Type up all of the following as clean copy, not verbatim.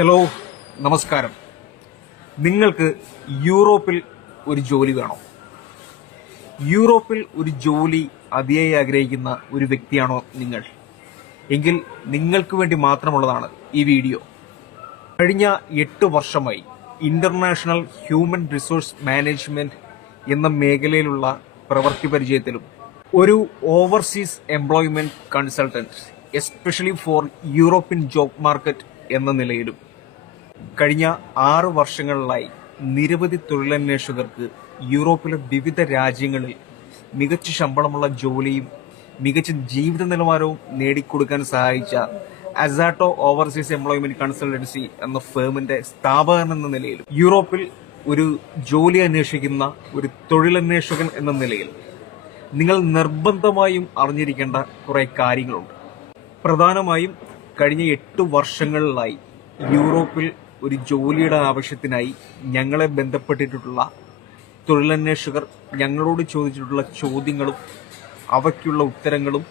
Hello, നമസ്കാരം. നിങ്ങൾക്ക് യൂറോപ്പിൽ ഒരു ജോലി വേണോ? യൂറോപ്പിൽ ഒരു ജോലി അതിയായി ആഗ്രഹിക്കുന്ന ഒരു വ്യക്തിയാണോ നിങ്ങൾ? എങ്കിൽ നിങ്ങൾക്ക് വേണ്ടി മാത്രമുള്ളതാണ് ഈ വീഡിയോ. കഴിഞ്ഞ 8 വർഷമായി ഇന്റർനാഷണൽ ഹ്യൂമൻ റിസോഴ്സ് മാനേജ്മെന്റ് എന്ന മേഖലയിലുള്ള പ്രവൃത്തി പരിചയത്തിലും ഒരു overseas employment consultant especially for European job market എന്ന നിലയിലും കഴിഞ്ഞ 6 വർഷങ്ങളിലായി നിരവധി തൊഴിലന്വേഷകർക്ക് യൂറോപ്പിലെ വിവിധ രാജ്യങ്ങളിൽ മികച്ച ശമ്പളമുള്ള ജോലിയും മികച്ച ജീവിത നിലവാരവും നേടിക്കൊടുക്കാൻ സഹായിച്ച അസാട്ടോ ഓവർസീസ് എംപ്ലോയ്മെന്റ് കൺസൾട്ടൻസി എന്ന ഫേമിന്റെ സ്ഥാപകൻ എന്ന നിലയിലും യൂറോപ്പിൽ ഒരു ജോലി അന്വേഷിക്കുന്ന ഒരു തൊഴിലന്വേഷകൻ എന്ന നിലയിൽ നിങ്ങൾ നിർബന്ധമായും അറിഞ്ഞിരിക്കേണ്ട കുറെ കാര്യങ്ങളുണ്ട്. പ്രധാനമായും കഴിഞ്ഞ 8 വർഷങ്ങളിലായി യൂറോപ്പിൽ ഒരു ജോലിയുടെ ആവശ്യത്തിനായി ഞങ്ങളെ ബന്ധപ്പെട്ടിട്ടുള്ള തൊഴിലന്വേഷകർ ഞങ്ങളോട് ചോദിച്ചിട്ടുള്ള ചോദ്യങ്ങളും അവയ്ക്കുള്ള ഉത്തരങ്ങളും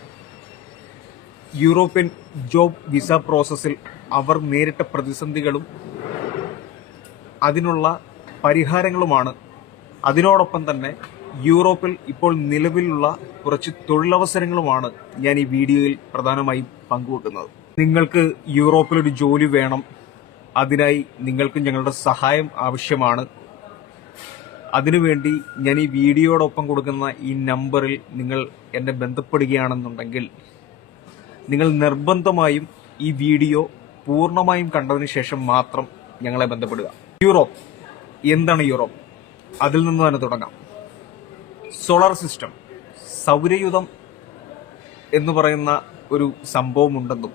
യൂറോപ്യൻ ജോബ് വിസ പ്രോസസ്സിൽ അവർ നേരിട്ട പ്രതിസന്ധികളും അതിനുള്ള പരിഹാരങ്ങളുമാണ്. അതിനോടൊപ്പം തന്നെ യൂറോപ്പിൽ ഇപ്പോൾ നിലവിലുള്ള കുറച്ച് തൊഴിലവസരങ്ങളുമാണ് ഞാൻ ഈ വീഡിയോയിൽ പ്രധാനമായും പങ്കുവെക്കുന്നത്. നിങ്ങൾക്ക് യൂറോപ്പിൽ ഒരു ജോലി വേണം, അതിനായി നിങ്ങൾക്ക് ഞങ്ങളുടെ സഹായം ആവശ്യമാണ്. അതിനുവേണ്ടി ഞാൻ ഈ വീഡിയോടൊപ്പം കൊടുക്കുന്ന ഈ നമ്പറിൽ നിങ്ങൾ എന്നെ ബന്ധപ്പെടുകയാണെന്നുണ്ടെങ്കിൽ നിങ്ങൾ നിർബന്ധമായും ഈ വീഡിയോ പൂർണ്ണമായും കണ്ടതിന് ശേഷം മാത്രം ഞങ്ങളെ ബന്ധപ്പെടുക. യൂറോപ്പ് എന്താണ്? യൂറോപ്പ് അതിൽ നിന്ന് തന്നെ തുടങ്ങാം. സോളാർ സിസ്റ്റം, സൗരയൂഥം എന്ന് പറയുന്ന ഒരു സംഭവമുണ്ടെന്നും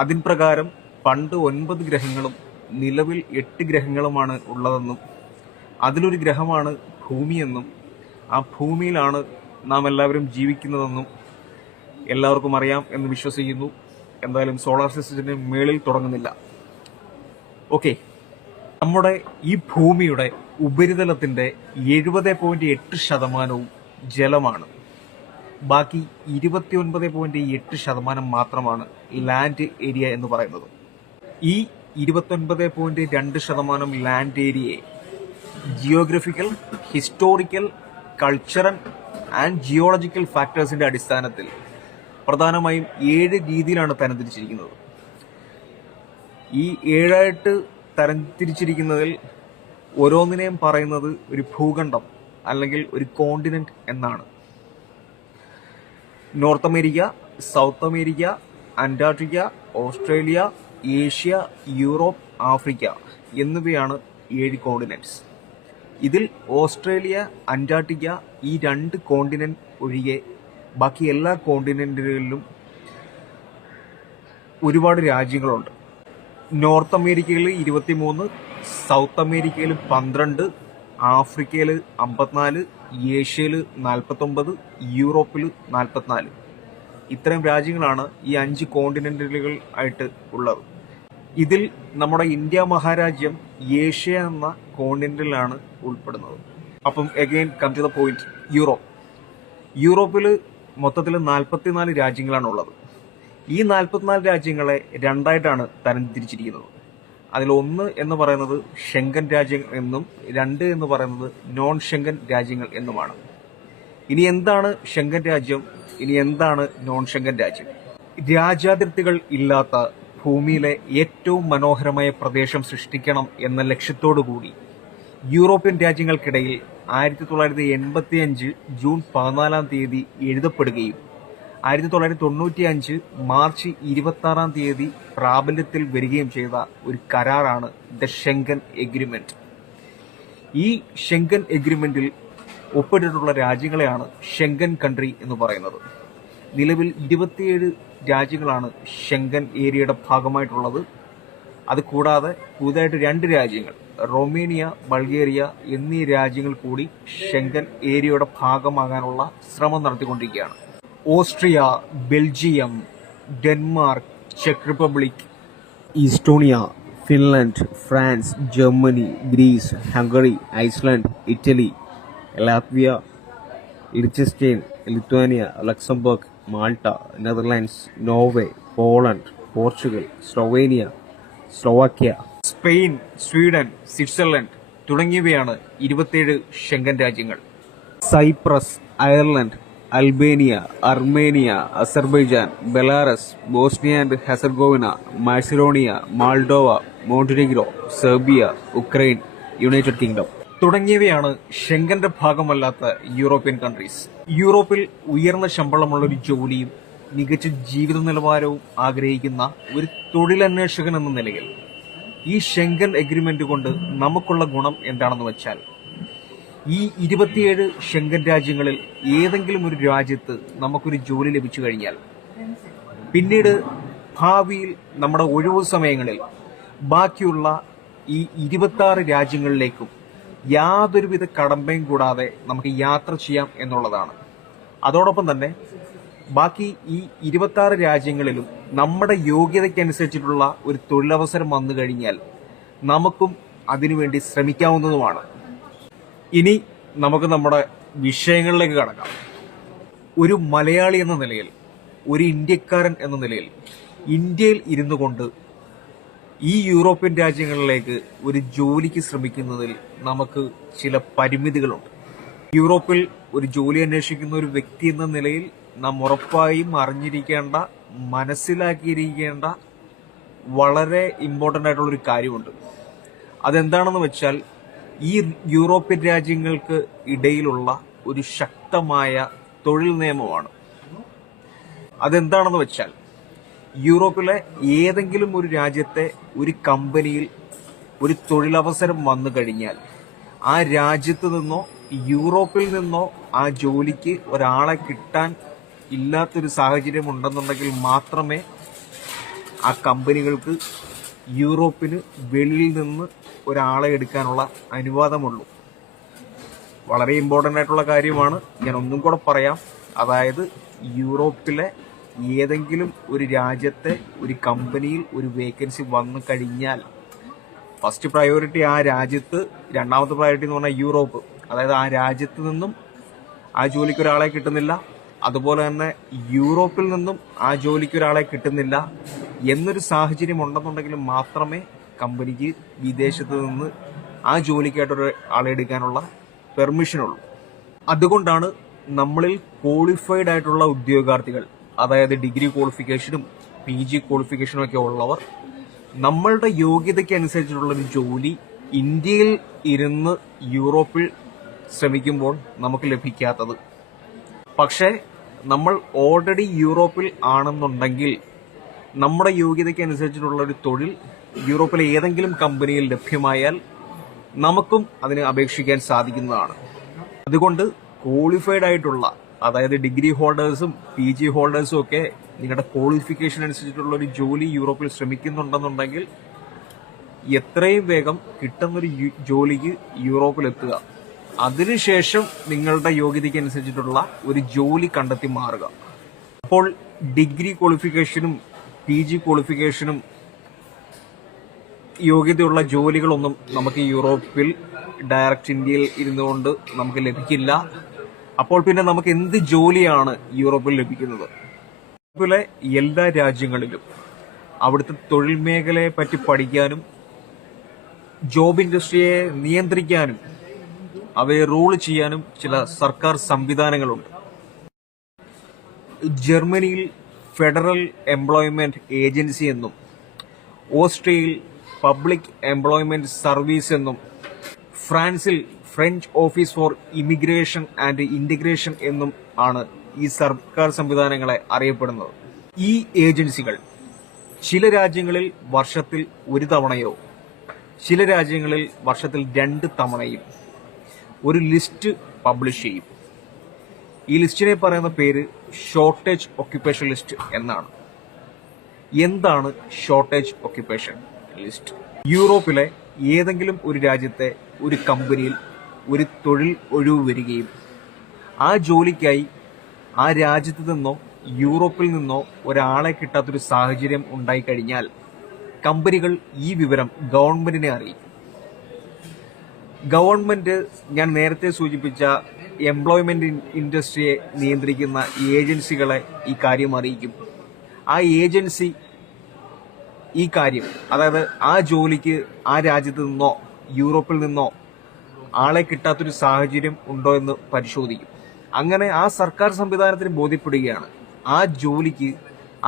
അതിൻ പ്രകാരം പണ്ട് 9 ഗ്രഹങ്ങളും നിലവിൽ 8 ഗ്രഹങ്ങളുമാണ് ഉള്ളതെന്നും അതിലൊരു ഗ്രഹമാണ് ഭൂമിയെന്നും ആ ഭൂമിയിലാണ് നാം എല്ലാവരും ജീവിക്കുന്നതെന്നും എല്ലാവർക്കും അറിയാം എന്ന് വിശ്വസിക്കുന്നു. എന്തായാലും സോളാർ സിസ്റ്റത്തിന് മേളിൽ തുടങ്ങുന്നില്ല. ഓക്കെ, നമ്മുടെ ഈ ഭൂമിയുടെ ഉപരിതലത്തിന്റെ 70.8% ജലമാണ്. ബാക്കി 29.8% മാത്രമാണ് ലാൻഡ് ഏരിയ എന്ന് പറയുന്നത്. ഈ 29.2% ലാൻഡ് ഏരിയയെ geographical, historical, cultural and geological ഫാക്ടേഴ്സിന്റെ അടിസ്ഥാനത്തിൽ പ്രധാനമായും 7 രീതിയിലാണ് തരംതിരിച്ചിരിക്കുന്നത്. ഈ 7 തരംതിരിച്ചിരിക്കുന്നതിൽ ഓരോന്നിനെയും പറയുന്നത് ഒരു ഭൂഖണ്ഡം അല്ലെങ്കിൽ ഒരു കോണ്ടിനെന്റ് എന്നാണ്. North America, south America, Antarctica, Australia, Asia, Europe, Africa എന്നിവയാണ് 7 കോണ്ടിനെന്റ്സ്. ഇതിൽ ഓസ്ട്രേലിയ, അന്റാർട്ടിക്ക ഈ 2 കോണ്ടിനെന്റ് ഒഴികെ ബാക്കി എല്ലാ കോണ്ടിനെന്റുകളിലും ഒരുപാട് രാജ്യങ്ങളുണ്ട്. നോർത്ത് അമേരിക്കയിൽ 23, സൗത്ത് അമേരിക്കയിൽ 12, ആഫ്രിക്കയിൽ 54, ഏഷ്യയിൽ 49, യൂറോപ്പിൽ 44. ഇത്തരം രാജ്യങ്ങളാണ് ഈ 5 കോണ്ടിനെന്റുകൾ ആയിട്ട് ഉള്ളത്. ഇതിൽ നമ്മുടെ ഇന്ത്യ മഹാരാജ്യം ഏഷ്യ എന്ന കോണ്ടിനെന്റിലാണ് ഉൾപ്പെടുന്നത്. അപ്പം again come to the point. യൂറോപ്പിൽ മൊത്തത്തിൽ 44 രാജ്യങ്ങളാണ് ഉള്ളത്. ഈ 44 രാജ്യങ്ങളെ 2ആയിട്ടാണ് തരംതിരിച്ചിരിക്കുന്നത്. അതിൽ 1 എന്ന് പറയുന്നത് ഷെങ്കൻ രാജ്യങ്ങൾ എന്നും 2 എന്ന് പറയുന്നത് നോൺ ഷെങ്കൻ രാജ്യങ്ങൾ എന്നുമാണ്. ഇനി എന്താണ് ഷെങ്കൻ രാജ്യം, ഇനി എന്താണ് നോൺ ഷെങ്കൻ രാജ്യം? രാജ്യാതിർത്തികൾ ഇല്ലാത്ത ഭൂമിയിലെ ഏറ്റവും മനോഹരമായ പ്രദേശം സൃഷ്ടിക്കണം എന്ന ലക്ഷ്യത്തോടുകൂടി യൂറോപ്യൻ രാജ്യങ്ങൾക്കിടയിൽ 1985 ജൂൺ 14-ാം തീയതി എഴുതപ്പെടുകയും 1995 മാർച്ച് 26-ാം തീയതി പ്രാബല്യത്തിൽ വരികയും ചെയ്ത ഒരു കരാറാണ് ദ ഷെങ്കൻ എഗ്രിമെന്റ്. ഈ ഷെങ്കൻ എഗ്രിമെന്റിൽ ഒപ്പിട്ടിട്ടുള്ള രാജ്യങ്ങളെയാണ് ഷെങ്കൻ കൺട്രി എന്ന് പറയുന്നത്. നിലവിൽ 27 രാജ്യങ്ങളാണ് ഷെങ്കൻ ഏരിയയുടെ ഭാഗമായിട്ടുള്ളത്. അത് കൂടാതെ പുതുതായിട്ട് 2 രാജ്യങ്ങൾ, റൊമേനിയ, ബൾഗേറിയ എന്നീ രാജ്യങ്ങൾ കൂടി ഷെങ്കൻ ഏരിയയുടെ ഭാഗമാകാനുള്ള ശ്രമം നടത്തിക്കൊണ്ടിരിക്കുകയാണ്. ഓസ്ട്രിയ, ബെൽജിയം, ഡെൻമാർക്ക്, ചെക്ക് Republic, Estonia, Finland, France, Germany, Greece, Hungary, Iceland, Italy, Latvia, ലിechtenstein, Lithuania, Luxembourg, Malta, Netherlands, Norway, Poland, Portugal, Slovenia, Slovakia, Spain, Sweden, Switzerland തുടങ്ങിയവയാണ് 27 ഷെങ്കൻ രാജ്യങ്ങൾ. Cyprus, Ireland, Albania, Armenia, Azerbaijan, Belarus, Bosnia and Herzegovina, Macedonia, Moldova, Montenegro, Serbia, Ukraine, United Kingdom തുടങ്ങിയവയാണ് ഷെങ്കന്റെ ഭാഗമല്ലാത്ത European countries. യൂറോപ്പിൽ ഉയർന്ന ശമ്പളമുള്ള ഒരു ജോലിയും മികച്ച ജീവിത നിലവാരവും ആഗ്രഹിക്കുന്ന ഒരു തൊഴിലന്വേഷകൻ എന്ന നിലയിൽ ഈ ഷെങ്കൻ എഗ്രിമെന്റ് കൊണ്ട് നമുക്കുള്ള ഗുണം എന്താണെന്ന് വെച്ചാൽ, ഈ 27 ഷെങ്കൻ രാജ്യങ്ങളിൽ ഏതെങ്കിലും ഒരു രാജ്യത്ത് നമുക്കൊരു ജോലി ലഭിച്ചു കഴിഞ്ഞാൽ പിന്നീട് ഭാവിയിൽ നമ്മുടെ ഒഴിവു സമയങ്ങളിൽ ബാക്കിയുള്ള ഈ 26 രാജ്യങ്ങളിലേക്കും യാതൊരുവിധ കടമ്പയും കൂടാതെ നമുക്ക് യാത്ര ചെയ്യാം എന്നുള്ളതാണ്. അതോടൊപ്പം തന്നെ ബാക്കി ഈ 26 രാജ്യങ്ങളിലും നമ്മുടെ യോഗ്യതയ്ക്കനുസരിച്ചിട്ടുള്ള ഒരു തൊഴിലവസരം വന്നു കഴിഞ്ഞാൽ നമുക്കും അതിനുവേണ്ടി ശ്രമിക്കാവുന്നതുമാണ്. ഇനി നമുക്ക് നമ്മുടെ വിഷയങ്ങളിലേക്ക് കടക്കാം. ഒരു മലയാളി എന്ന നിലയിൽ, ഒരു ഇന്ത്യക്കാരൻ എന്ന നിലയിൽ ഇന്ത്യയിൽ ഇരുന്നു കൊണ്ട് ഈ യൂറോപ്യൻ രാജ്യങ്ങളിലേക്ക് ഒരു ജോലിക്ക് ശ്രമിക്കുന്നതിൽ നമുക്ക് ചില പരിമിതികളുണ്ട്. യൂറോപ്പിൽ ഒരു ജോലി അന്വേഷിക്കുന്ന ഒരു വ്യക്തി എന്ന നിലയിൽ നാം ഉറപ്പായും അറിഞ്ഞിരിക്കേണ്ട, മനസ്സിലാക്കിയിരിക്കേണ്ട വളരെ ഇമ്പോർട്ടൻ്റ് ആയിട്ടുള്ളൊരു കാര്യമുണ്ട്. അതെന്താണെന്ന് വെച്ചാൽ, ഈ യൂറോപ്യൻ രാജ്യങ്ങൾക്ക് ഇടയിലുള്ള ഒരു ശക്തമായ തൊഴിൽ നിയമമാണ്. അതെന്താണെന്ന് വെച്ചാൽ, യൂറോപ്പിലെ ഏതെങ്കിലും ഒരു രാജ്യത്തെ ഒരു കമ്പനിയിൽ ഒരു തൊഴിലവസരം വന്നു കഴിഞ്ഞാൽ ആ രാജ്യത്ത് നിന്നോ യൂറോപ്പിൽ നിന്നോ ആ ജോലിക്ക് ഒരാളെ കിട്ടാൻ ഇല്ലാത്തൊരു സാഹചര്യം ഉണ്ടെന്നുണ്ടെങ്കിൽ മാത്രമേ ആ കമ്പനികൾക്ക് യൂറോപ്പിന് വെളിയിൽ നിന്ന് ഒരാളെ എടുക്കാനുള്ള അനുവാദമുള്ളൂ. വളരെ ഇമ്പോർട്ടൻ്റ് ആയിട്ടുള്ള കാര്യമാണ്. ഞാൻ ഒന്നും കൂടെ പറയാം. അതായത്, യൂറോപ്പിലെ ഏതെങ്കിലും ഒരു രാജ്യത്തെ ഒരു കമ്പനിയിൽ ഒരു വേക്കൻസി വന്നു കഴിഞ്ഞാൽ ഫസ്റ്റ് പ്രയോറിറ്റി ആ രാജ്യത്ത്, രണ്ടാമത്തെ പ്രയോറിറ്റി എന്ന് പറഞ്ഞാൽ യൂറോപ്പ്. അതായത് ആ രാജ്യത്ത് നിന്നും ആ ജോലിക്ക് ഒരാളെ കിട്ടുന്നില്ല, അതുപോലെ തന്നെ യൂറോപ്പിൽ നിന്നും ആ ജോലിക്ക് ഒരാളെ കിട്ടുന്നില്ല എന്നൊരു സാഹചര്യം ഉണ്ടെന്നുണ്ടെങ്കിൽ മാത്രമേ കമ്പനിക്ക് വിദേശത്ത് നിന്ന് ആ ജോലിക്കായിട്ടൊരു ആളെ എടുക്കാനുള്ള പെർമിഷനുള്ളൂ. അതുകൊണ്ടാണ് നമ്മളിൽ ക്വാളിഫൈഡ് ആയിട്ടുള്ള ഉദ്യോഗാർത്ഥികൾ, അതായത് ഡിഗ്രി ക്വാളിഫിക്കേഷനും PG ക്വാളിഫിക്കേഷനും ഒക്കെ ഉള്ളവർ നമ്മളുടെ യോഗ്യതയ്ക്ക് അനുസരിച്ചിട്ടുള്ളൊരു ജോലി ഇന്ത്യയിൽ ഇരുന്ന് യൂറോപ്പിൽ ശ്രമിക്കുമ്പോൾ നമുക്ക് ലഭിക്കാത്തത്. പക്ഷേ നമ്മൾ ഓൾറെഡി യൂറോപ്പിൽ ആണെന്നുണ്ടെങ്കിൽ നമ്മുടെ യോഗ്യതയ്ക്ക് അനുസരിച്ചിട്ടുള്ള ഒരു തൊഴിൽ യൂറോപ്പിലെ ഏതെങ്കിലും കമ്പനിയിൽ ലഭ്യമായാൽ നമുക്കും അതിന് അപേക്ഷിക്കാൻ സാധിക്കുന്നതാണ്. അതുകൊണ്ട് ക്വാളിഫൈഡ് ആയിട്ടുള്ള, അതായത് ഡിഗ്രി ഹോൾഡേഴ്സും PG ഹോൾഡേഴ്സും ഒക്കെ നിങ്ങളുടെ ക്വാളിഫിക്കേഷൻ അനുസരിച്ചിട്ടുള്ള ഒരു ജോലി യൂറോപ്പിൽ ശ്രമിക്കുന്നുണ്ടെന്നുണ്ടെങ്കിൽ എത്രയും വേഗം കിട്ടുന്നൊരു ജോലിക്ക് യൂറോപ്പിലെത്തുക. അതിനുശേഷം നിങ്ങളുടെ യോഗ്യതയ്ക്ക് അനുസരിച്ചിട്ടുള്ള ഒരു ജോലി കണ്ടെത്തി മാറുക. അപ്പോൾ ഡിഗ്രി ക്വാളിഫിക്കേഷനും PG ക്വാളിഫിക്കേഷനും യോഗ്യതയുള്ള ജോലികളൊന്നും നമുക്ക് യൂറോപ്പിൽ ഡയറക്റ്റ് ഇന്ത്യയിൽ ഇരുന്നുകൊണ്ട് നമുക്ക് ലഭിക്കില്ല. അപ്പോൾ പിന്നെ നമുക്ക് എന്ത് ജോലിയാണ് യൂറോപ്പിൽ ലഭിക്കുന്നത്? യൂറോപ്പിലെ എല്ലാ രാജ്യങ്ങളിലും അവിടുത്തെ തൊഴിൽ മേഖലയെ പറ്റി പഠിക്കാനും ജോബ് ഇൻഡസ്ട്രിയെ നിയന്ത്രിക്കാനും അവയെ റൂൾ ചെയ്യാനും ചില സർക്കാർ സംവിധാനങ്ങളുണ്ട്. ജർമ്മനിയിൽ ഫെഡറൽ എംപ്ലോയ്മെന്റ് ഏജൻസി എന്നും, ഓസ്ട്രിയയിൽ പബ്ലിക് എംപ്ലോയ്മെന്റ് സർവീസ് എന്നും, ഫ്രാൻസിൽ French office four immigration and integration എന്നും ആണ് ഈ സർക്കാർ സംവിധാനങ്ങളെ അറിയപ്പെടുന്നത്. ഈ ഏജൻസികൾ ചില രാജ്യങ്ങളിൽ വർഷത്തിൽ ഒരു തവണയോ ചില രാജ്യങ്ങളിൽ വർഷത്തിൽ 2 തവണയും ഒരു ലിസ്റ്റ് പബ്ലിഷ് ചെയ്യും. ഈ ലിസ്റ്റിനെ പറയുന്ന പേര് ഷോർട്ടേജ് ഒക്യുപ്പേഷൻ ലിസ്റ്റ് എന്നാണ്. എന്താണ് ഷോർട്ടേജ് ഒക്യുപ്പേഷൻ ലിസ്റ്റ്? യൂറോപ്പിലെ ഏതെങ്കിലും ഒരു രാജ്യത്തെ ഒരു കമ്പനിയിൽ ഒരു തൊഴിൽ ഒഴിവ് വരികയും ആ ജോലിക്കായി ആ രാജ്യത്ത് നിന്നോ യൂറോപ്പിൽ നിന്നോ ഒരാളെ കിട്ടാത്തൊരു സാഹചര്യം ഉണ്ടായിക്കഴിഞ്ഞാൽ കമ്പനികൾ ഈ വിവരം ഗവൺമെന്റിനെ അറിയിക്കും. ഗവൺമെന്റ്, ഞാൻ നേരത്തെ സൂചിപ്പിച്ച എംപ്ലോയ്മെന്റ് ഇൻഡസ്ട്രിയെ നിയന്ത്രിക്കുന്ന ഏജൻസികളെ ഈ കാര്യം അറിയിക്കും. ആ ഏജൻസി ഈ കാര്യം, അതായത് ആ ജോലിക്ക് ആ രാജ്യത്ത് നിന്നോ യൂറോപ്പിൽ നിന്നോ ആളെ കിട്ടാത്തൊരു സാഹചര്യം ഉണ്ടോ എന്ന് പരിശോധിക്കും. അങ്ങനെ ആ സർക്കാർ സംവിധാനത്തിന് ബോധ്യപ്പെടുകയാണ് ആ ജോലിക്ക്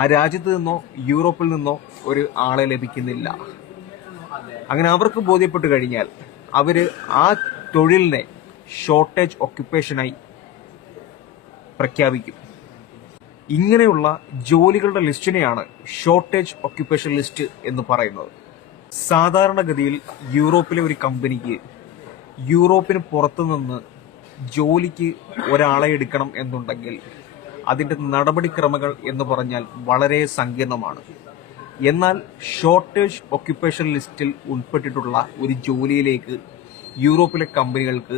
ആ രാജ്യത്ത് നിന്നോ യൂറോപ്പിൽ നിന്നോ ഒരു ആളെ ലഭിക്കുന്നില്ല. അങ്ങനെ അവർക്ക് ബോധ്യപ്പെട്ട് കഴിഞ്ഞാൽ അവര് ആ തൊഴിലിനെ ഷോർട്ടേജ് ഒക്യുപ്പേഷനായി പ്രഖ്യാപിക്കും. ഇങ്ങനെയുള്ള ജോലികളുടെ ലിസ്റ്റിനെയാണ് ഷോർട്ടേജ് ഒക്യുപ്പേഷൻ ലിസ്റ്റ് എന്ന് പറയുന്നത്. സാധാരണഗതിയിൽ യൂറോപ്പിലെ ഒരു കമ്പനിക്ക് യൂറോപ്പിന് പുറത്തുനിന്ന് ജോലിക്ക് ഒരാളെ എടുക്കണം എന്നുണ്ടെങ്കിൽ അതിന്റെ നടപടിക്രമങ്ങൾ എന്ന് പറഞ്ഞാൽ വളരെ സങ്കീർണമാണ്. എന്നാൽ ഷോർട്ടേജ് ഒക്യുപ്പേഷൻ ലിസ്റ്റിൽ ഉൾപ്പെട്ടിട്ടുള്ള ഒരു ജോലിയിലേക്ക് യൂറോപ്പിലെ കമ്പനികൾക്ക്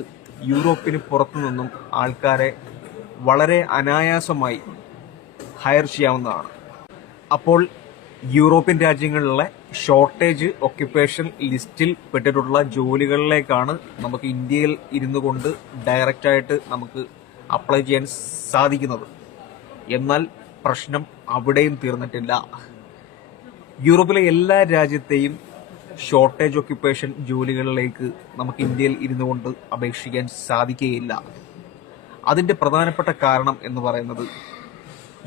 യൂറോപ്പിന് പുറത്തുനിന്നും ആൾക്കാരെ വളരെ അനായാസമായി ഹയർ ചെയ്യാവുന്നതാണ്. അപ്പോൾ യൂറോപ്യൻ രാജ്യങ്ങളിലെ ഷോർട്ടേജ് ഒക്യുപ്പേഷൻ ലിസ്റ്റിൽ പെട്ടിട്ടുള്ള ജോലികളിലേക്കാണ് നമുക്ക് ഇന്ത്യയിൽ ഇരുന്നു കൊണ്ട് ഡയറക്റ്റായിട്ട് നമുക്ക് അപ്ലൈ ചെയ്യാൻ സാധിക്കുന്നത്. എന്നാൽ പ്രശ്നം അവിടെയും തീർന്നിട്ടില്ല. യൂറോപ്പിലെ എല്ലാ രാജ്യത്തെയും ഷോർട്ടേജ് ഒക്യുപ്പേഷൻ ജോലികളിലേക്ക് നമുക്ക് ഇന്ത്യയിൽ ഇരുന്നു കൊണ്ട് അപേക്ഷിക്കാൻ സാധിക്കുകയില്ല. അതിന്റെ പ്രധാനപ്പെട്ട കാരണം എന്ന് പറയുന്നത്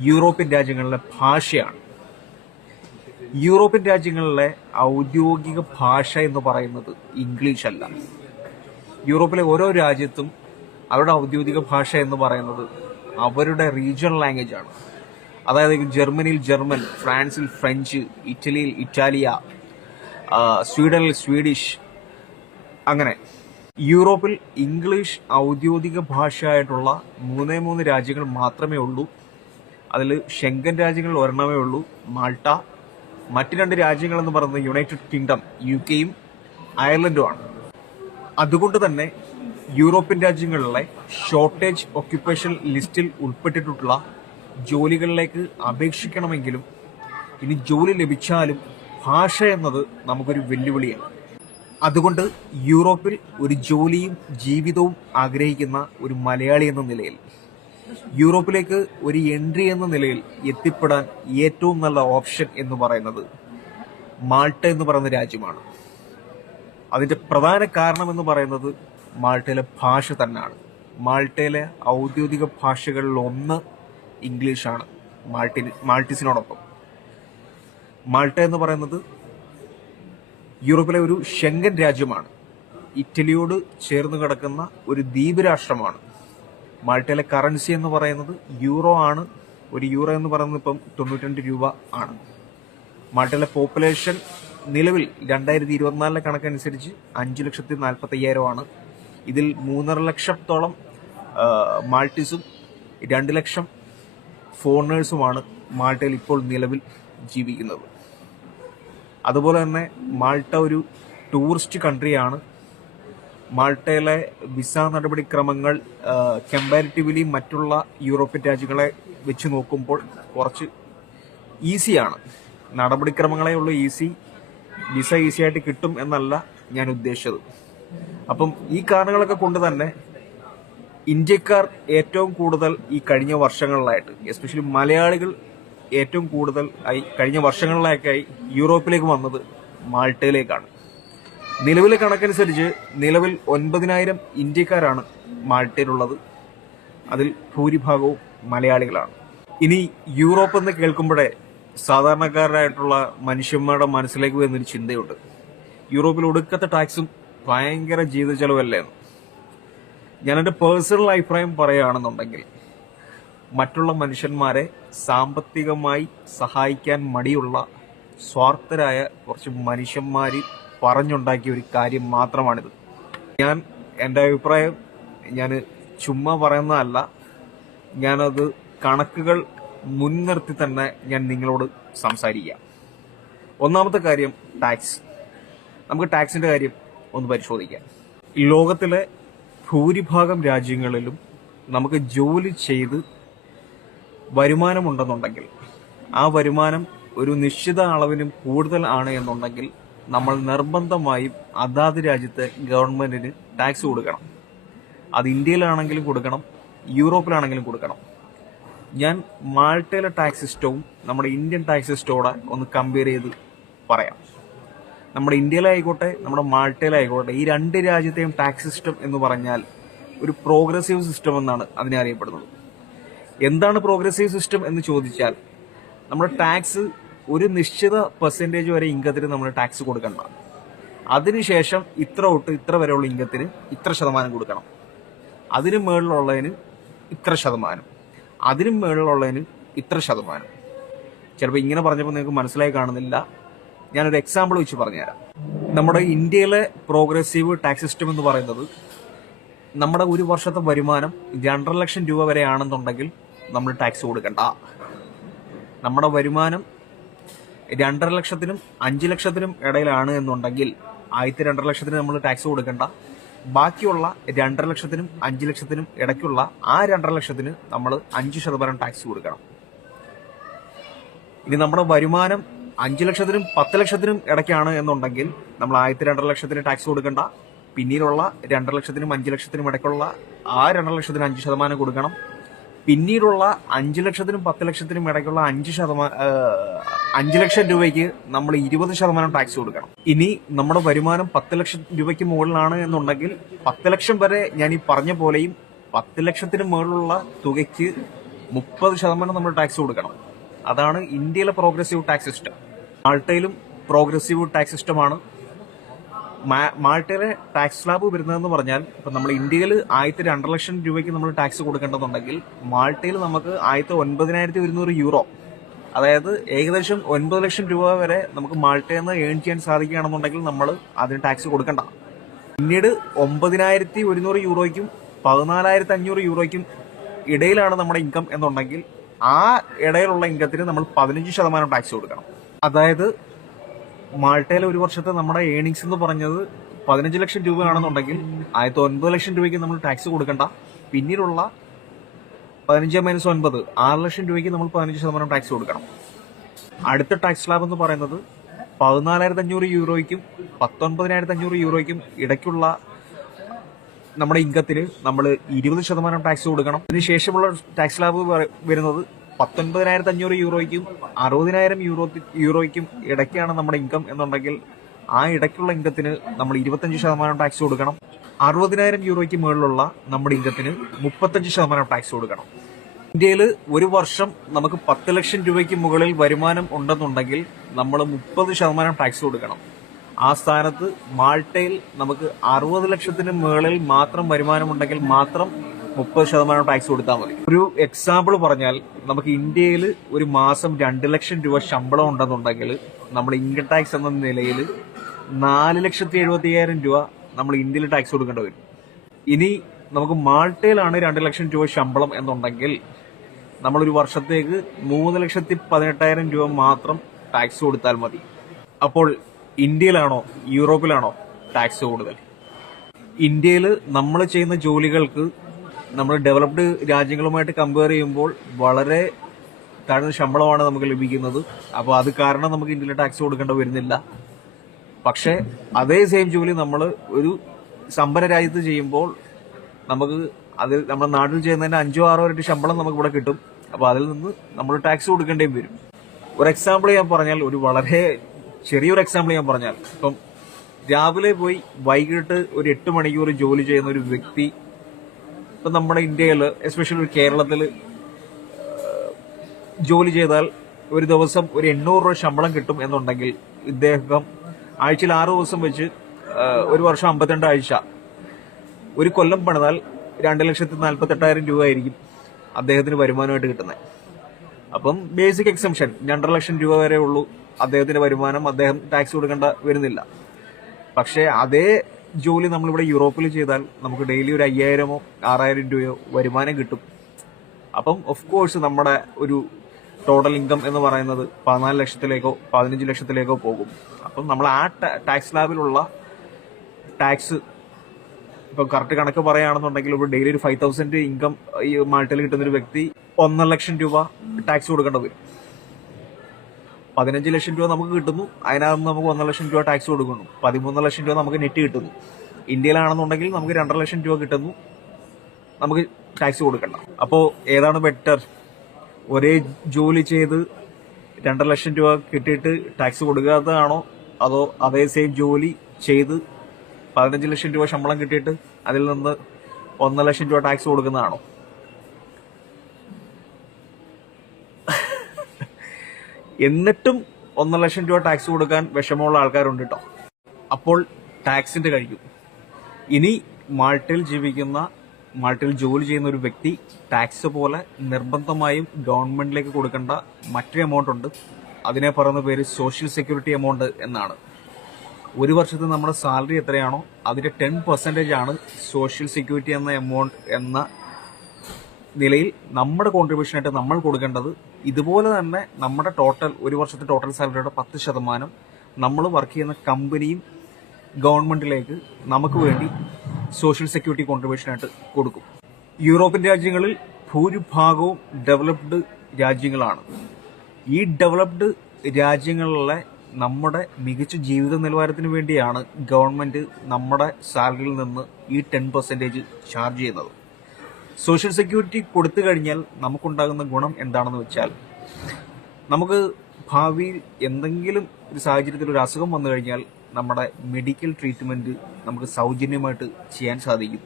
യൂറോപ്യൻ രാജ്യങ്ങളിലെ ഭാഷയാണ്. യൂറോപ്യൻ രാജ്യങ്ങളിലെ ഔദ്യോഗിക ഭാഷ എന്ന് പറയുന്നത് ഇംഗ്ലീഷ് അല്ല. യൂറോപ്പിലെ ഓരോ രാജ്യത്തും അവരുടെ ഔദ്യോഗിക ഭാഷ എന്ന് പറയുന്നത് അവരുടെ റീജിയണൽ ലാംഗ്വേജ് ആണ്. അതായത് ജർമ്മനിയിൽ ജർമ്മൻ, ഫ്രാൻസിൽ ഫ്രഞ്ച്, ഇറ്റലിയിൽ ഇറ്റാലിയ, സ്വീഡനിൽ സ്വീഡിഷ്. അങ്ങനെ യൂറോപ്പിൽ ഇംഗ്ലീഷ് ഔദ്യോഗിക ഭാഷയായിട്ടുള്ള 3 രാജ്യങ്ങൾ മാത്രമേ ഉള്ളൂ. അതിൽ ഷെങ്കൻ രാജ്യങ്ങൾ ഒരെണ്ണമേ ഉള്ളൂ, മാൾട്ട. മറ്റ് 2 രാജ്യങ്ങൾ എന്ന് പറയുന്നത് യുണൈറ്റഡ് കിങ്ഡം, UK-യും അയർലൻഡുമാണ്. അതുകൊണ്ട് തന്നെ യൂറോപ്യൻ രാജ്യങ്ങളിലെ ഷോർട്ടേജ് ഒക്യുപ്പേഷൻ ലിസ്റ്റിൽ ഉൾപ്പെട്ടിട്ടുള്ള ജോലികളിലേക്ക് അപേക്ഷിക്കണമെങ്കിലും ഇനി ജോലി ലഭിച്ചാലും ഭാഷ എന്നത് നമുക്കൊരു വെല്ലുവിളിയാണ്. അതുകൊണ്ട് യൂറോപ്പിൽ ഒരു ജോലിയും ജീവിതവും ആഗ്രഹിക്കുന്ന ഒരു മലയാളി എന്ന നിലയിൽ യൂറോപ്പിലേക്ക് ഒരു എൻട്രി എന്ന നിലയിൽ എത്തിപ്പെടാൻ ഏറ്റവും നല്ല ഓപ്ഷൻ എന്ന് പറയുന്നത് മാൾട്ട എന്ന് പറയുന്ന രാജ്യമാണ്. അതിന്റെ പ്രധാന കാരണം എന്ന് പറയുന്നത് മാൾട്ടയിലെ ഭാഷ തന്നെയാണ്. മാൾട്ടയിലെ ഔദ്യോഗിക ഭാഷകളിൽ ഒന്ന് ഇംഗ്ലീഷാണ്. മാൾട്ടീസിനോടൊപ്പം മാൾട്ട എന്ന് പറയുന്നത് യൂറോപ്പിലെ ഒരു ഷെങ്കൻ രാജ്യമാണ്. ഇറ്റലിയോട് ചേർന്ന് കിടക്കുന്ന ഒരു ദ്വീപ് രാഷ്ട്രമാണ്. മാൾട്ടയിലെ കറൻസി എന്ന് പറയുന്നത് യൂറോ ആണ്. ഒരു യൂറോ എന്ന് പറയുന്നത് ഇപ്പം 92 രൂപ ആണ്. മാൾട്ടയിലെ പോപ്പുലേഷൻ നിലവിൽ 2024 കണക്കനുസരിച്ച് 5,45,000 ആണ്. ഇതിൽ 3.5 ലക്ഷത്തോളം മാൾട്ടീസും 2 ലക്ഷം ഫോറിനേഴ്സുമാണ് മാൾട്ടയിൽ ഇപ്പോൾ നിലവിൽ ജീവിക്കുന്നത്. അതുപോലെ തന്നെ മാൾട്ട ഒരു ടൂറിസ്റ്റ് കൺട്രിയാണ്. മാൾട്ടയിലെ വിസ നടപടിക്രമങ്ങൾ കമ്പാരിറ്റീവ്ലി മറ്റുള്ള യൂറോപ്യൻ രാജ്യങ്ങളെ വെച്ച് നോക്കുമ്പോൾ കുറച്ച് ഈസിയാണ്. നടപടിക്രമങ്ങളെ ഉള്ള ഈസി, വിസ ഈസി ആയിട്ട് കിട്ടും എന്നല്ല ഞാൻ ഉദ്ദേശിച്ചത്. അപ്പം ഈ കാരണങ്ങളൊക്കെ കൊണ്ട് തന്നെ ഇന്ത്യക്കാർ ഏറ്റവും കൂടുതൽ ഈ കഴിഞ്ഞ വർഷങ്ങളിലായിട്ട്, എസ്പെഷ്യലി മലയാളികൾ ഏറ്റവും കൂടുതൽ കഴിഞ്ഞ വർഷങ്ങളിലേക്കായി യൂറോപ്പിലേക്ക് വന്നത് മാൾട്ടയിലേക്കാണ്. നിലവിലെ കണക്കനുസരിച്ച് നിലവിൽ 9,000 ഇന്ത്യക്കാരാണ് മാൾട്ടയിലുള്ളത്. അതിൽ ഭൂരിഭാഗവും മലയാളികളാണ്. ഇനി യൂറോപ്പ് എന്ന് കേൾക്കുമ്പോഴേ സാധാരണക്കാരായിട്ടുള്ള മനുഷ്യന്മാരുടെ മനസ്സിലേക്ക് വരുന്നൊരു ചിന്തയുണ്ട്, യൂറോപ്പിൽ ഒടുക്കത്തെ ടാക്സും ഭയങ്കര ജീവിത ചെലവല്ലേ. ഞാൻ എൻ്റെ പേഴ്സണൽ അഭിപ്രായം പറയുകയാണെന്നുണ്ടെങ്കിൽ മറ്റുള്ള മനുഷ്യന്മാരെ സാമ്പത്തികമായി സഹായിക്കാൻ മടിയുള്ള സ്വാർത്ഥരായ കുറച്ച് മനുഷ്യന്മാർ പറഞ്ഞുണ്ടാക്കിയ ഒരു കാര്യം മാത്രമാണിത്. ഞാൻ എൻ്റെ അഭിപ്രായം ഞാൻ ചുമ്മാ പറയുന്നതല്ല, ഞാനത് കണക്കുകൾ മുൻനിർത്തി തന്നെ ഞാൻ നിങ്ങളോട് സംസാരിക്കാം. ഒന്നാമത്തെ കാര്യം ടാക്സ്. നമുക്ക് ടാക്സിന്റെ കാര്യം ഒന്ന് പരിശോധിക്കാം. ലോകത്തിലെ ഭൂരിഭാഗം രാജ്യങ്ങളിലും നമുക്ക് ജോലി ചെയ്ത് വരുമാനമുണ്ടെന്നുണ്ടെങ്കിൽ ആ വരുമാനം ഒരു നിശ്ചിത അളവിനും കൂടുതൽ ആണ് എന്നുണ്ടെങ്കിൽ നമ്മൾ നിർബന്ധമായും അതാത് രാജ്യത്തെ ഗവൺമെന്റിന് ടാക്സ് കൊടുക്കണം. അത് ഇന്ത്യയിലാണെങ്കിലും കൊടുക്കണം, യൂറോപ്പിലാണെങ്കിലും കൊടുക്കണം. ഞാൻ മാൾട്ടയിലെ ടാക്സ് സിസ്റ്റവും നമ്മുടെ ഇന്ത്യൻ ടാക്സ് സിസ്റ്റത്തോടെ ഒന്ന് കമ്പയർ ചെയ്ത് പറയാം. നമ്മുടെ ഇന്ത്യയിലായിക്കോട്ടെ നമ്മുടെ മാൾട്ടയിലായിക്കോട്ടെ ഈ രണ്ട് രാജ്യത്തെയും ടാക്സ് സിസ്റ്റം എന്ന് പറഞ്ഞാൽ ഒരു പ്രോഗ്രസീവ് സിസ്റ്റം എന്നാണ് അതിനെ അറിയപ്പെടുന്നത്. എന്താണ് പ്രോഗ്രസീവ് സിസ്റ്റം എന്ന് ചോദിച്ചാൽ നമ്മുടെ ടാക്സ് ഒരു നിശ്ചിത പെർസെൻറ്റേജ് വരെ ഇൻകത്തിന് നമ്മൾ ടാക്സ് കൊടുക്കണ്ട. അതിനുശേഷം ഇത്ര തൊട്ട് ഇത്ര വരെയുള്ള ഇൻകത്തിന് ഇത്ര ശതമാനം കൊടുക്കണം. അതിന് മുകളിലുള്ളതിന് ഇത്ര ശതമാനം, അതിനും മുകളിലുള്ളതിന് ഇത്ര ശതമാനം. ചിലപ്പോൾ ഇങ്ങനെ പറഞ്ഞപ്പോൾ നിങ്ങൾക്ക് മനസ്സിലായി കാണുന്നില്ല. ഞാനൊരു എക്സാമ്പിൾ വെച്ച് പറഞ്ഞുതരാം. നമ്മുടെ ഇന്ത്യയിലെ പ്രോഗ്രസീവ് ടാക്സ് സിസ്റ്റം എന്ന് പറയുന്നത് നമ്മുടെ ഒരു വർഷത്തെ വരുമാനം 2.5 ലക്ഷം രൂപ വരെ ആണെന്നുണ്ടെങ്കിൽ നമ്മൾ ടാക്സ് കൊടുക്കണ്ട. നമ്മുടെ വരുമാനം 2.5 ലക്ഷത്തിനും 5 ലക്ഷത്തിനും ഇടയിലാണ് എന്നുണ്ടെങ്കിൽ ആദ്യത്തെ 2.5 ലക്ഷത്തിന് നമ്മൾ ടാക്സ് കൊടുക്കണ്ട. ബാക്കിയുള്ള 2.5 ലക്ഷത്തിനും 5 ലക്ഷത്തിനും ഇടയ്ക്കുള്ള ആ 2.5 ലക്ഷത്തിന് നമ്മൾ 5% ടാക്സ് കൊടുക്കണം. ഇനി നമ്മുടെ വരുമാനം 5 ലക്ഷത്തിനും 10 ലക്ഷത്തിനും ഇടയ്ക്കാണ് എന്നുണ്ടെങ്കിൽ നമ്മൾ ആദ്യത്തെ 2.5 ലക്ഷത്തിന് ടാക്സ് കൊടുക്കണ്ട. പിന്നീടുള്ള 2.5 ലക്ഷത്തിനും 5 ലക്ഷത്തിനും ഇടയ്ക്കുള്ള ആ 2.5 ലക്ഷത്തിന് 5% കൊടുക്കണം. പിന്നീടുള്ള 5 ലക്ഷത്തിനും 10 ലക്ഷത്തിനും ഇടയ്ക്കുള്ള 5 ലക്ഷം രൂപയ്ക്ക് നമ്മൾ 20% ടാക്സ് കൊടുക്കണം. ഇനി നമ്മുടെ വരുമാനം 10 ലക്ഷം രൂപയ്ക്ക് മുകളിലാണ് എന്നുണ്ടെങ്കിൽ 10 ലക്ഷം വരെ ഞാൻ ഈ പറഞ്ഞ പോലെയും 10 ലക്ഷത്തിന് മുകളിലുള്ള തുകയ്ക്ക് 30% നമ്മൾ ടാക്സ് കൊടുക്കണം. അതാണ് ഇന്ത്യയിലെ പ്രോഗ്രസീവ് ടാക്സ് സിസ്റ്റം. മാൾട്ടയിലും പ്രോഗ്രസീവ് ടാക്സ് സിസ്റ്റമാണ്. മാൾട്ടയിലെ ടാക്സ് സ്ലാബ് വരുന്നതെന്ന് പറഞ്ഞാൽ ഇപ്പം നമ്മൾ ഇന്ത്യയിൽ ആദ്യത്തെ 2.5 ലക്ഷം രൂപയ്ക്ക് നമ്മൾ ടാക്സ് കൊടുക്കേണ്ടതുണ്ടെങ്കിൽ മാൾട്ടയിൽ നമുക്ക് ആദ്യത്തെ 9,100 യൂറോ, അതായത് ഏകദേശം 9 ലക്ഷം രൂപ വരെ നമുക്ക് മാൾട്ടയിൽ നിന്ന് ഏൺ ചെയ്യാൻ സാധിക്കുകയാണെന്നുണ്ടെങ്കിൽ നമ്മൾ അതിന് ടാക്സ് കൊടുക്കണ്ട. പിന്നീട് 9,100 യൂറോയ്ക്കും 14,500 യൂറോയ്ക്കും ഇടയിലാണ് നമ്മുടെ ഇൻകം എന്നുണ്ടെങ്കിൽ ആ ഇടയിലുള്ള ഇൻകത്തിന് നമ്മൾ 15% ടാക്സ് കൊടുക്കണം. അതായത് മാൾട്ടയിലെ ഒരു വർഷത്തെ നമ്മുടെ ഏണിങ്സ് എന്ന് പറഞ്ഞത് 15 ലക്ഷം രൂപയാണെന്നുണ്ടെങ്കിൽ ആദ്യത്തെ 9 ലക്ഷം രൂപയ്ക്ക് നമ്മൾ ടാക്സ് കൊടുക്കണ്ട. പിന്നീടുള്ള 15 - 9 6 ലക്ഷം രൂപയ്ക്ക് നമ്മൾ 15% ടാക്സ് കൊടുക്കണം. അടുത്ത ടാക്സ് സ്ലാബ് എന്ന് പറയുന്നത് 14,500 യൂറോയ്ക്കും 19,500 യൂറോയ്ക്കും ഇടയ്ക്കുള്ള നമ്മുടെ ഇൻകത്തിന് നമ്മൾ 20% ടാക്സ് കൊടുക്കണം. അതിനുശേഷമുള്ള ടാക്സ് സ്ലാബ് വരുന്നത് 19,500 യൂറോയ്ക്കും 60,000 യൂറോയ്ക്കും ഇടയ്ക്കാണ് നമ്മുടെ ഇൻകം എന്നുണ്ടെങ്കിൽ ആ ഇടയ്ക്കുള്ള ഇൻകത്തിന് നമ്മൾ 25% ടാക്സ് കൊടുക്കണം. 60,000 യൂറോയ്ക്ക് മുകളിലുള്ള നമ്മുടെ ഇൻകത്തിന് 35% ടാക്സ് കൊടുക്കണം. ഇന്ത്യയിൽ ഒരു വർഷം നമുക്ക് 10 ലക്ഷം രൂപയ്ക്ക് മുകളിൽ വരുമാനം ഉണ്ടെന്നുണ്ടെങ്കിൽ നമ്മൾ 30% ടാക്സ് കൊടുക്കണം. ആ സ്ഥാനത്ത് മാൾട്ടയിൽ നമുക്ക് 60 ലക്ഷത്തിന് മുകളിൽ മാത്രം വരുമാനമുണ്ടെങ്കിൽ മാത്രം 30% ടാക്സ് കൊടുത്താൽ മതി. ഒരു എക്സാമ്പിൾ പറഞ്ഞാൽ നമുക്ക് ഇന്ത്യയിൽ ഒരു മാസം 2 ലക്ഷം രൂപ ശമ്പളം ഉണ്ടെന്നുണ്ടെങ്കിൽ നമ്മൾ ഇൻകം ടാക്സ് എന്ന നിലയിൽ 4,70,50,000 രൂപ നമ്മൾ ഇന്ത്യയിൽ ടാക്സ് കൊടുക്കേണ്ടി വരും. ഇനി നമുക്ക് മാൾട്ടയിലാണ് 2 ലക്ഷം രൂപ ശമ്പളം എന്നുണ്ടെങ്കിൽ നമ്മളൊരു വർഷത്തേക്ക് 3,18,000 രൂപ മാത്രം ടാക്സ് കൊടുത്താൽ മതി. അപ്പോൾ ഇന്ത്യയിലാണോ യൂറോപ്പിലാണോ ടാക്സ് കൂടുതൽ? ഇന്ത്യയിൽ നമ്മൾ ചെയ്യുന്ന ജോലികൾക്ക് നമ്മൾ ഡെവലപ്ഡ് രാജ്യങ്ങളുമായിട്ട് കമ്പയർ ചെയ്യുമ്പോൾ വളരെ താഴ്ന്ന ശമ്പളമാണ് നമുക്ക് ലഭിക്കുന്നത്. അപ്പോൾ അത് കാരണം നമുക്ക് ഇന്ത്യയിൽ ടാക്സ് കൊടുക്കേണ്ടി വരുന്നില്ല. പക്ഷേ അതേ സെയിം ജോലി നമ്മൾ ഒരു സമ്പന്ന രാജ്യത്ത് ചെയ്യുമ്പോൾ നമുക്ക് അതിൽ നമ്മുടെ നാട്ടിൽ ചെയ്യുന്നതിന്റെ 5-6 ഇരട്ടി ശമ്പളം നമുക്ക് ഇവിടെ കിട്ടും. അപ്പോൾ അതിൽ നിന്ന് നമ്മൾ ടാക്സ് കൊടുക്കേണ്ടിയും വരും. ഒരു എക്സാമ്പിൾ ഞാൻ പറഞ്ഞാൽ, ഒരു വളരെ ചെറിയൊരു എക്സാമ്പിൾ ഞാൻ പറഞ്ഞാൽ, ഇപ്പം രാവിലെ പോയി വൈകിട്ട് ഒരു 8 മണിക്കൂർ ജോലി ചെയ്യുന്ന ഒരു വ്യക്തി ഇപ്പം നമ്മുടെ ഇന്ത്യയിൽ എസ്പെഷ്യലി കേരളത്തിൽ ജോലി ചെയ്താൽ ഒരു ദിവസം ഒരു 800 രൂപ ശമ്പളം കിട്ടും എന്നുണ്ടെങ്കിൽ ഇദ്ദേഹം ആഴ്ചയിൽ 6 ദിവസം വെച്ച് ഒരു വർഷം 52 ആഴ്ച, ഒരു കൊല്ലം പണിതാൽ 2,48,000 രൂപ ആയിരിക്കും അദ്ദേഹത്തിന് വരുമാനമായിട്ട് കിട്ടുന്നത്. അപ്പം ബേസിക് എക്സംഷൻ 2.5 ലക്ഷം രൂപ വരെ ഉള്ളൂ അദ്ദേഹത്തിന്റെ വരുമാനം. അദ്ദേഹം ടാക്സ് കൊടുക്കേണ്ട വരുന്നില്ല. പക്ഷേ അതേ ജോലി നമ്മളിവിടെ യൂറോപ്പിൽ ചെയ്താൽ നമുക്ക് ഡെയിലി ഒരു 5,000-ഓ 6,000 രൂപയോ വരുമാനം കിട്ടും. അപ്പം ഓഫ് കോഴ്സ് നമ്മുടെ ഒരു ടോട്ടൽ ഇൻകം എന്ന് പറയുന്നത് 14 ലക്ഷത്തിലേക്കോ 15 ലക്ഷത്തിലേക്കോ പോകും. അപ്പം നമ്മൾ ആ ടാക്സ് സ്ലാബിലുള്ള ടാക്സ് ഇപ്പം കറക്റ്റ് കണക്ക് പറയുകയാണെന്നുണ്ടെങ്കിൽ ഇപ്പോൾ ഡെയിലി ഒരു 5,000 ഇൻകം ഈ മാൾട്ടയിൽ കിട്ടുന്ന ഒരു വ്യക്തി 1.5 ലക്ഷം രൂപ ടാക്സ് കൊടുക്കേണ്ടി വരും. 15 ലക്ഷം രൂപ നമുക്ക് കിട്ടുന്നു, അതിനകത്ത് നമുക്ക് 1.5 ലക്ഷം രൂപ ടാക്സ് കൊടുക്കുന്നു. 13 ലക്ഷം രൂപ നമുക്ക് നെറ്റ് കിട്ടുന്നു. ഇന്ത്യയിലാണെന്നുണ്ടെങ്കിൽ നമുക്ക് 2.5 ലക്ഷം രൂപ കിട്ടുന്നു, നമുക്ക് ടാക്സ് കൊടുക്കണ്ട. അപ്പോൾ ഏതാണ് ബെറ്റർ? ഒരേ ജോലി ചെയ്ത് 2,00,000 രൂപ കിട്ടിയിട്ട് ടാക്സ് കൊടുക്കാത്തതാണോ, അതോ അതേ സെയിം ജോലി ചെയ്ത് 15 ലക്ഷം രൂപ ശമ്പളം കിട്ടിയിട്ട് അതിൽ നിന്ന് 1,00,000 രൂപ ടാക്സ് കൊടുക്കുന്നതാണോ? എന്നിട്ടും 1,00,000 രൂപ ടാക്സ് കൊടുക്കാൻ വിഷമമുള്ള ആൾക്കാരുണ്ട് കേട്ടോ. അപ്പോൾ ടാക്സിന്റെ കഴിയും. ഇനി മാൾട്ടയിൽ ജോലി ചെയ്യുന്ന ഒരു വ്യക്തി ടാക്സ് പോലെ നിർബന്ധമായും ഗവൺമെന്റിലേക്ക് കൊടുക്കേണ്ട മറ്റൊരു എമൗണ്ട് ഉണ്ട്. അതിനെ പറയുന്ന പേര് സോഷ്യൽ സെക്യൂരിറ്റി എമൗണ്ട് എന്നാണ്. ഒരു വർഷത്തെ നമ്മുടെ സാലറി എത്രയാണോ അതിന്റെ 10% ആണ് സോഷ്യൽ സെക്യൂരിറ്റി എന്ന എമൗണ്ട് എന്ന നിലയിൽ നമ്മുടെ കോൺട്രിബ്യൂഷനായിട്ട് നമ്മൾ കൊടുക്കേണ്ടത്. ഇതുപോലെ തന്നെ നമ്മുടെ ഒരു വർഷത്തെ ടോട്ടൽ സാലറിയുടെ 10% നമ്മൾ വർക്ക് ചെയ്യുന്ന കമ്പനിയും ഗവൺമെന്റിലേക്ക് നമുക്ക് വേണ്ടി സോഷ്യൽ സെക്യൂരിറ്റി കോൺട്രിബ്യൂഷനായിട്ട് കൊടുക്കും. യൂറോപ്യൻ രാജ്യങ്ങളിൽ ഭൂരിഭാഗവും ഡെവലപ്ഡ് രാജ്യങ്ങളാണ്. ഈ ഡെവലപ്ഡ് രാജ്യങ്ങളിലെ നമ്മുടെ മികച്ച ജീവിത നിലവാരത്തിന് വേണ്ടിയാണ് ഗവൺമെന്റ് നമ്മുടെ സാലറിയിൽ നിന്ന് ഈ 10% ചാർജ് ചെയ്യുന്നത്. സോഷ്യൽ സെക്യൂരിറ്റി കൊടുത്തു കഴിഞ്ഞാൽ നമുക്കുണ്ടാകുന്ന ഗുണം എന്താണെന്ന് വെച്ചാൽ, നമുക്ക് ഭാവിയിൽ എന്തെങ്കിലും ഒരു സാഹചര്യത്തിൽ ഒരു അസുഖം വന്നു കഴിഞ്ഞാൽ നമ്മുടെ മെഡിക്കൽ ട്രീറ്റ്മെന്റ് നമുക്ക് സൗജന്യമായിട്ട് ചെയ്യാൻ സാധിക്കും.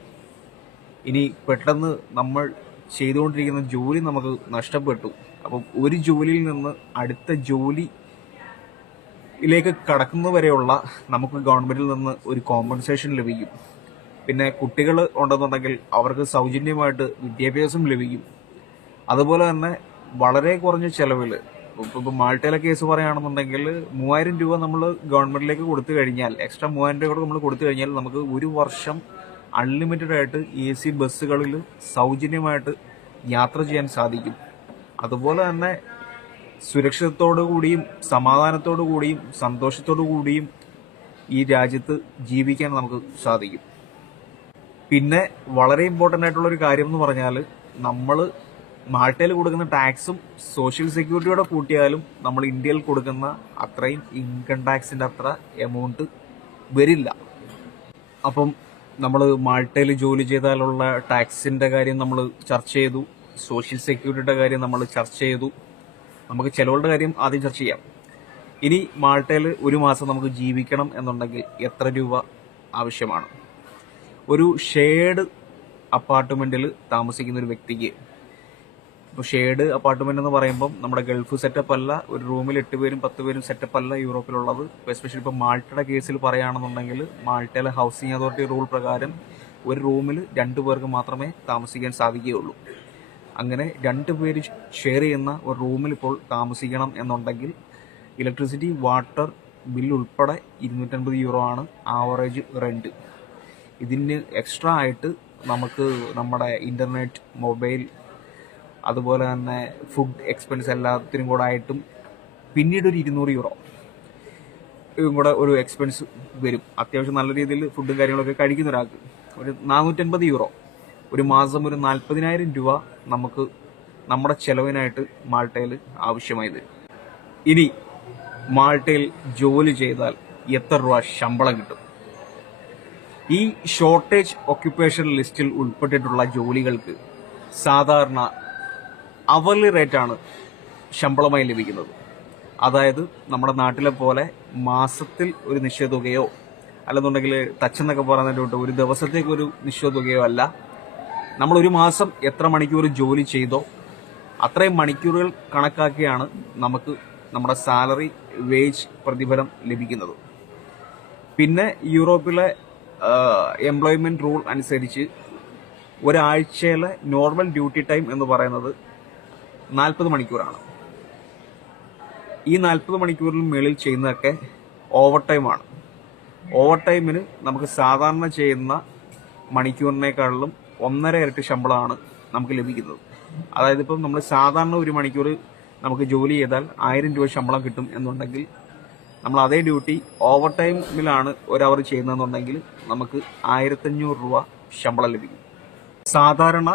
ഇനി പെട്ടെന്ന് നമ്മൾ ചെയ്തുകൊണ്ടിരിക്കുന്ന ജോലി നമുക്ക് നഷ്ടപ്പെട്ടു, അപ്പം ഒരു ജോലിയിൽ നിന്ന് അടുത്ത ജോലിയിലേക്ക് കടക്കുന്നവരെയുള്ള നമുക്ക് ഗവൺമെന്റിൽ നിന്ന് ഒരു കോമ്പൻസേഷൻ ലഭിക്കും. പിന്നെ കുട്ടികൾ ഉണ്ടെന്നുണ്ടെങ്കിൽ അവർക്ക് സൗജന്യമായിട്ട് വിദ്യാഭ്യാസം ലഭിക്കും. അതുപോലെ തന്നെ വളരെ കുറഞ്ഞ ചെലവിൽ, ഇപ്പൊ മാൾട്ടയിലെ കേസ് പറയുകയാണെന്നുണ്ടെങ്കിൽ 3,000 രൂപ നമ്മൾ ഗവൺമെന്റിലേക്ക് കൊടുത്തു കഴിഞ്ഞാൽ, എക്സ്ട്രാ 3,000 രൂപ നമ്മൾ കൊടുത്തു കഴിഞ്ഞാൽ നമുക്ക് ഒരു വർഷം അൺലിമിറ്റഡ് ആയിട്ട് AC ബസ്സുകളിൽ സൗജന്യമായിട്ട് യാത്ര ചെയ്യാൻ സാധിക്കും. അതുപോലെ തന്നെ സുരക്ഷിതത്തോടു കൂടിയും സമാധാനത്തോടു കൂടിയും സന്തോഷത്തോടു കൂടിയും ഈ രാജ്യത്ത് ജീവിക്കാൻ നമുക്ക് സാധിക്കും. പിന്നെ വളരെ ഇമ്പോർട്ടൻ്റ് ആയിട്ടുള്ള ഒരു കാര്യം എന്ന് പറഞ്ഞാൽ, നമ്മൾ മാൾട്ടയിൽ കൊടുക്കുന്ന ടാക്സും സോഷ്യൽ സെക്യൂരിറ്റിയോടെ കൂട്ടിയാലും നമ്മൾ ഇന്ത്യയിൽ കൊടുക്കുന്ന അത്രയും ഇൻകം ടാക്സിന്റെ അത്ര എമൗണ്ട് വരില്ല. അപ്പം നമ്മൾ മാൾട്ടയിൽ ജോലി ചെയ്താലുള്ള ടാക്സിന്റെ കാര്യം നമ്മൾ ചർച്ച ചെയ്തു, സോഷ്യൽ സെക്യൂരിറ്റിയുടെ കാര്യം നമ്മൾ ചർച്ച ചെയ്തു. നമുക്ക് ചെലവുകളുടെ കാര്യം ആദ്യം ചർച്ച ചെയ്യാം. ഇനി മാൾട്ടയിൽ ഒരു മാസം നമുക്ക് ജീവിക്കണം എന്നുണ്ടെങ്കിൽ എത്ര രൂപ ആവശ്യമാണ്? ഒരു ഷെയർഡ് അപ്പാർട്ട്മെന്റിൽ താമസിക്കുന്ന ഒരു വ്യക്തിക്ക്, ഇപ്പോൾ ഷെയർഡ് അപ്പാർട്ട്മെന്റ് എന്ന് പറയുമ്പം നമ്മുടെ ഗൾഫ് സെറ്റപ്പ് അല്ല, ഒരു റൂമിൽ 8 പേരും 10 പേരും സെറ്റപ്പ് അല്ല യൂറോപ്പിലുള്ളത്. എസ്പെഷ്യലി ഇപ്പോൾ മാൾട്ടയുടെ കേസിൽ പറയുകയാണെന്നുണ്ടെങ്കിൽ, മാൾട്ടയിലെ ഹൗസിംഗ് അതോറിറ്റി റൂൾ പ്രകാരം ഒരു റൂമിൽ 2 പേർക്ക് മാത്രമേ താമസിക്കാൻ സാധിക്കുകയുള്ളൂ. അങ്ങനെ 2 പേര് ഷെയർ ചെയ്യുന്ന ഒരു റൂമിൽ ഇപ്പോൾ താമസിക്കണം എന്നുണ്ടെങ്കിൽ ഇലക്ട്രിസിറ്റി വാട്ടർ ബില്ല് ഉൾപ്പെടെ 250 യൂറോ ആണ് ആവറേജ് റെന്റ്. ഇതിന് എക്സ്ട്രാ ആയിട്ട് നമുക്ക് നമ്മുടെ ഇന്റർനെറ്റ്, മൊബൈൽ, അതുപോലെ തന്നെ ഫുഡ് എക്സ്പെൻസ് എല്ലാത്തിനും കൂടെ ആയിട്ടും പിന്നീട് ഒരു 200 യൂറോ ഇതും കൂടെ ഒരു എക്സ്പെൻസ് വരും. അത്യാവശ്യം നല്ല രീതിയിൽ ഫുഡും കാര്യങ്ങളൊക്കെ കഴിക്കുന്ന ഒരാൾക്ക് ഒരു 450 യൂറോ, ഒരു മാസം ഒരു 40,000 രൂപ നമുക്ക് നമ്മുടെ ചെലവിനായിട്ട് മാൾട്ടയിൽ ആവശ്യമായി വരും. ഇനി മാൾട്ടയിൽ ജോലി ചെയ്താൽ എത്ര രൂപ ശമ്പളം കിട്ടും? ഈ ഷോർട്ടേജ് ഓക്യുപ്പേഷൻ ലിസ്റ്റിൽ ഉൾപ്പെട്ടിട്ടുള്ള ജോലികൾക്ക് സാധാരണ അവർലി റേറ്റാണ് ശമ്പളമായി ലഭിക്കുന്നത്. അതായത് നമ്മുടെ നാട്ടിലെ പോലെ മാസത്തിൽ ഒരു നിശ്ചിത തുകയോ അല്ലെന്നുണ്ടെങ്കിൽ തച്ചെന്നൊക്കെ പറയുന്നതിലോട്ട് ഒരു ദിവസത്തേക്കൊരു നിശ്ചിത തുകയോ അല്ല. നമ്മൾ ഒരു മാസം എത്ര മണിക്കൂർ ജോലി ചെയ്തോ അത്രയും മണിക്കൂറുകൾ കണക്കാക്കിയാണ് നമുക്ക് നമ്മുടെ സാലറി, വേജ്, പ്രതിഫലം ലഭിക്കുന്നത്. പിന്നെ യൂറോപ്പിലെ എംപ്ലോയ്മെന്റ് റൂൾ അനുസരിച്ച് ഒരാഴ്ചയിലെ നോർമൽ ഡ്യൂട്ടി ടൈം എന്ന് പറയുന്നത് 40 മണിക്കൂറാണ്. ഈ 40 മണിക്കൂറിന് മേളിൽ ചെയ്യുന്നതൊക്കെ ഓവർ ടൈമാണ്. ഓവർ ടൈമിന് നമുക്ക് സാധാരണ ചെയ്യുന്ന മണിക്കൂറിനേക്കാളും 1.5 ഇരട്ടി ശമ്പളമാണ് നമുക്ക് ലഭിക്കുന്നത്. അതായത് ഇപ്പം നമ്മൾ സാധാരണ ഒരു മണിക്കൂർ നമുക്ക് ജോലി ചെയ്താൽ 1000 രൂപ ശമ്പളം കിട്ടും എന്നുണ്ടെങ്കിൽ, നമ്മൾ അതേ ഡ്യൂട്ടി ഓവർ ടൈമിലാണ് ഒരു അവർ ചെയ്യുന്നതെന്നുണ്ടെങ്കിൽ നമുക്ക് 1500 രൂപ ശമ്പളം ലഭിക്കും. സാധാരണ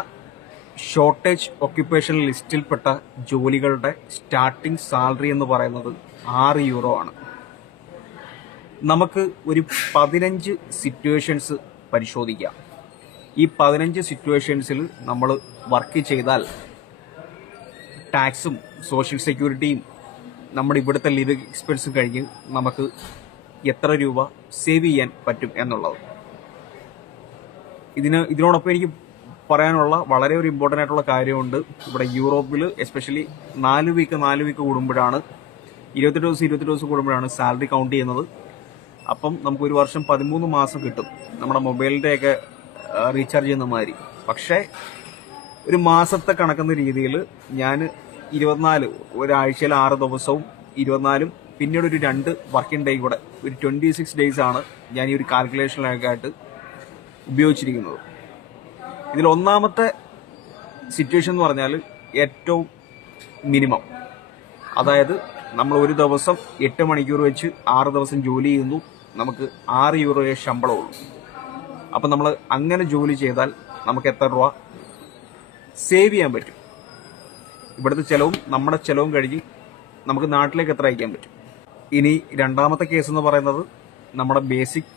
ഷോർട്ടേജ് ഓക്യുപ്പേഷൻ ലിസ്റ്റിൽപ്പെട്ട ജോലികളുടെ സ്റ്റാർട്ടിംഗ് സാലറി എന്ന് പറയുന്നത് 6 യൂറോ ആണ്. നമുക്ക് ഒരു 15 സിറ്റുവേഷൻസ് പരിശോധിക്കാം. ഈ 15 സിറ്റുവേഷൻസിൽ നമ്മൾ വർക്ക് ചെയ്താൽ ടാക്സും സോഷ്യൽ സെക്യൂരിറ്റിയും നമ്മുടെ ഇവിടുത്തെ ലിവിങ് എക്സ്പെൻസും കഴിഞ്ഞ് നമുക്ക് എത്ര രൂപ സേവ് ചെയ്യാൻ പറ്റും എന്നുള്ളത്. ഇതിനോടൊപ്പം എനിക്ക് പറയാനുള്ള വളരെ ഒരു ഇമ്പോർട്ടൻ്റ് ആയിട്ടുള്ള കാര്യമുണ്ട്. ഇവിടെ യൂറോപ്പിൽ എസ്പെഷ്യലി 4 വീക്ക് കൂടുമ്പോഴാണ് 28 ദിവസം കൂടുമ്പോഴാണ് സാലറി കൗണ്ട് ചെയ്യുന്നത്. അപ്പം നമുക്ക് ഒരു വർഷം 13 മാസം കിട്ടും നമ്മുടെ മൊബൈലിൻ്റെയൊക്കെ റീചാർജ് ചെയ്യുന്ന മാതിരി. പക്ഷേ ഒരു മാസത്തെ കണക്കുന്ന രീതിയിൽ ഞാൻ 24 ഒരാഴ്ചയിൽ 6 ദിവസവും 24 പിന്നീട് ഒരു 2 വർക്കിംഗ് ഡേ കൂടെ ഒരു 26 ഡേയ്സ് ആണ് ഞാൻ ഈ ഒരു കാൽക്കുലേഷനിലേക്കായിട്ട് ഉപയോഗിച്ചിരിക്കുന്നത്. ഇതിൽ ഒന്നാമത്തെ സിറ്റുവേഷൻ എന്ന് പറഞ്ഞാൽ ഏറ്റവും മിനിമം, അതായത് നമ്മൾ ഒരു ദിവസം 8 മണിക്കൂർ വെച്ച് 6 ദിവസം ജോലി ചെയ്യുന്നു, നമുക്ക് 6 യൂറോയെ ശമ്പളമുള്ളൂ. അപ്പം നമ്മൾ അങ്ങനെ ജോലി ചെയ്താൽ നമുക്ക് എത്ര രൂപ സേവ് ചെയ്യാൻ പറ്റും? ഇവിടുത്തെ ചെലവും നമ്മുടെ ചെലവും കഴിഞ്ഞ് നമുക്ക് നാട്ടിലേക്ക് എത്ര അയക്കാൻ പറ്റും? ഇനി രണ്ടാമത്തെ കേസ് എന്ന് പറയുന്നത് നമ്മുടെ ബേസിക്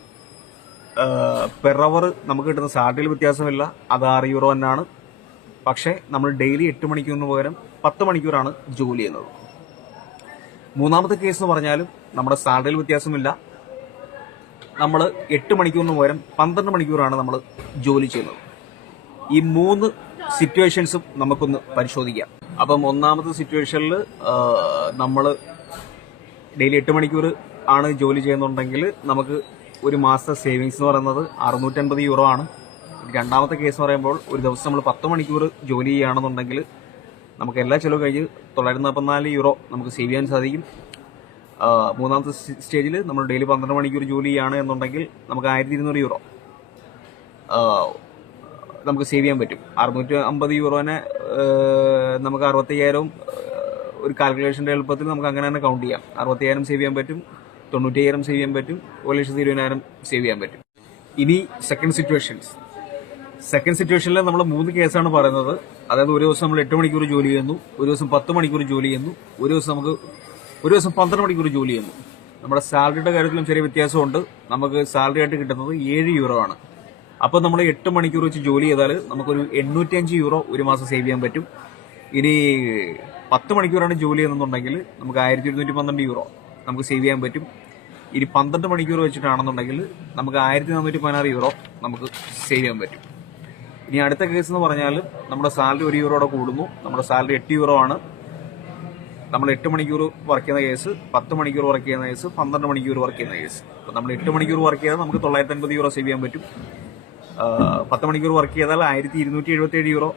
പെർ അവർ നമുക്ക് കിട്ടുന്ന സാലറിയിൽ വ്യത്യാസമില്ല, അത് 6 യൂറോ തന്നെയാണ്. പക്ഷേ നമ്മൾ ഡെയിലി 8 മണിക്കൂറിന് പകരം 10 മണിക്കൂറാണ് ജോലി ചെയ്യുന്നത്. മൂന്നാമത്തെ കേസ് എന്ന് പറഞ്ഞാലും നമ്മുടെ സാലറിയിൽ വ്യത്യാസമില്ല, നമ്മൾ 8 മണിക്കൂറിന് പകരം 12 മണിക്കൂറാണ് നമ്മൾ ജോലി ചെയ്യുന്നത്. ഈ 3 സിറ്റുവേഷൻസും നമുക്കൊന്ന് പരിശോധിക്കാം. അപ്പം ഒന്നാമത്തെ സിറ്റുവേഷനിൽ നമ്മൾ ഡെയിലി 8 മണിക്കൂർ ആണ് ജോലി ചെയ്യുന്നുണ്ടെങ്കിൽ നമുക്ക് ഒരു മാസത്തെ സേവിങ്സ് എന്ന് പറയുന്നത് 650 യൂറോ ആണ്. രണ്ടാമത്തെ കേസ് എന്ന് പറയുമ്പോൾ ഒരു ദിവസം നമ്മൾ 10 മണിക്കൂർ ജോലി ചെയ്യുകയാണെന്നുണ്ടെങ്കിൽ നമുക്ക് എല്ലാ ചിലവ് കഴിഞ്ഞ് 944 യൂറോ നമുക്ക് സേവ് ചെയ്യാൻ സാധിക്കും. മൂന്നാമത്തെ സ്റ്റേജിൽ നമ്മൾ ഡെയിലി 12 മണിക്കൂർ ജോലി ചെയ്യുകയാണ് എന്നുണ്ടെങ്കിൽ നമുക്ക് 1200 യൂറോ നമുക്ക് സേവ് ചെയ്യാൻ പറ്റും. 650 യൂറോനെ നമുക്ക് 65,000 ഒരു കാൽക്കുലേഷൻ്റെ എളുപ്പത്തിൽ നമുക്ക് അങ്ങനെ തന്നെ കൗണ്ട് ചെയ്യാം. 65,000 സേവ് ചെയ്യാൻ പറ്റും, 95,000 സേവ് ചെയ്യാൻ പറ്റും, 1,20,000 സേവ് ചെയ്യാൻ പറ്റും. ഇനി സെക്കൻഡ് സിറ്റുവേഷനിൽ നമ്മൾ 3 കേസാണ് പറയുന്നത്. അതായത് ഒരു ദിവസം നമ്മൾ 8 മണിക്കൂർ ജോലി ചെയ്യുന്നു, ഒരു ദിവസം 10 മണിക്കൂർ ജോലി ചെയ്യുന്നു, ഒരു ദിവസം 12 മണിക്കൂർ ജോലി ചെയ്യുന്നു. നമ്മുടെ സാലറിയുടെ കാര്യത്തിലും ചെറിയ വ്യത്യാസമുണ്ട്. നമുക്ക് സാലറി ആയിട്ട് കിട്ടുന്നത് 7 യൂറോ ആണ്. അപ്പോൾ നമ്മൾ 8 മണിക്കൂർ വെച്ച് ജോലി ചെയ്താൽ നമുക്കൊരു 805 യൂറോ ഒരു മാസം സേവ് ചെയ്യാൻ പറ്റും. ഇനി 10 മണിക്കൂറാണ് ജോലി ചെയ്യുന്നുണ്ടെങ്കിൽ നമുക്ക് 1212 യൂറോ നമുക്ക് സേവ് ചെയ്യാൻ പറ്റും. ഇനി 12 മണിക്കൂർ വെച്ചിട്ടാണെന്നുണ്ടെങ്കിൽ നമുക്ക് 1416 യൂറോ നമുക്ക് സേവ് ചെയ്യാൻ പറ്റും. ഇനി അടുത്ത കേസ് എന്ന് പറഞ്ഞാൽ നമ്മുടെ സാലറി 1 യൂറോടെ കൂടുന്നു, നമ്മുടെ സാലറി 8 യൂറോ ആണ്. നമ്മൾ 8 മണിക്കൂർ വർക്ക് ചെയ്യുന്ന കേസ്, 10 മണിക്കൂർ വർക്ക് ചെയ്യുന്ന കേസ്, 12 മണിക്കൂർ വർക്ക് ചെയ്യുന്ന കേസ്. അപ്പോൾ നമ്മൾ 8 മണിക്കൂർ വർക്ക് ചെയ്താൽ നമുക്ക് 950 യൂറോ സേവ് ചെയ്യാൻ പറ്റും. 10 മണിക്കൂർ വർക്ക് ചെയ്താൽ 1277 യൂറോ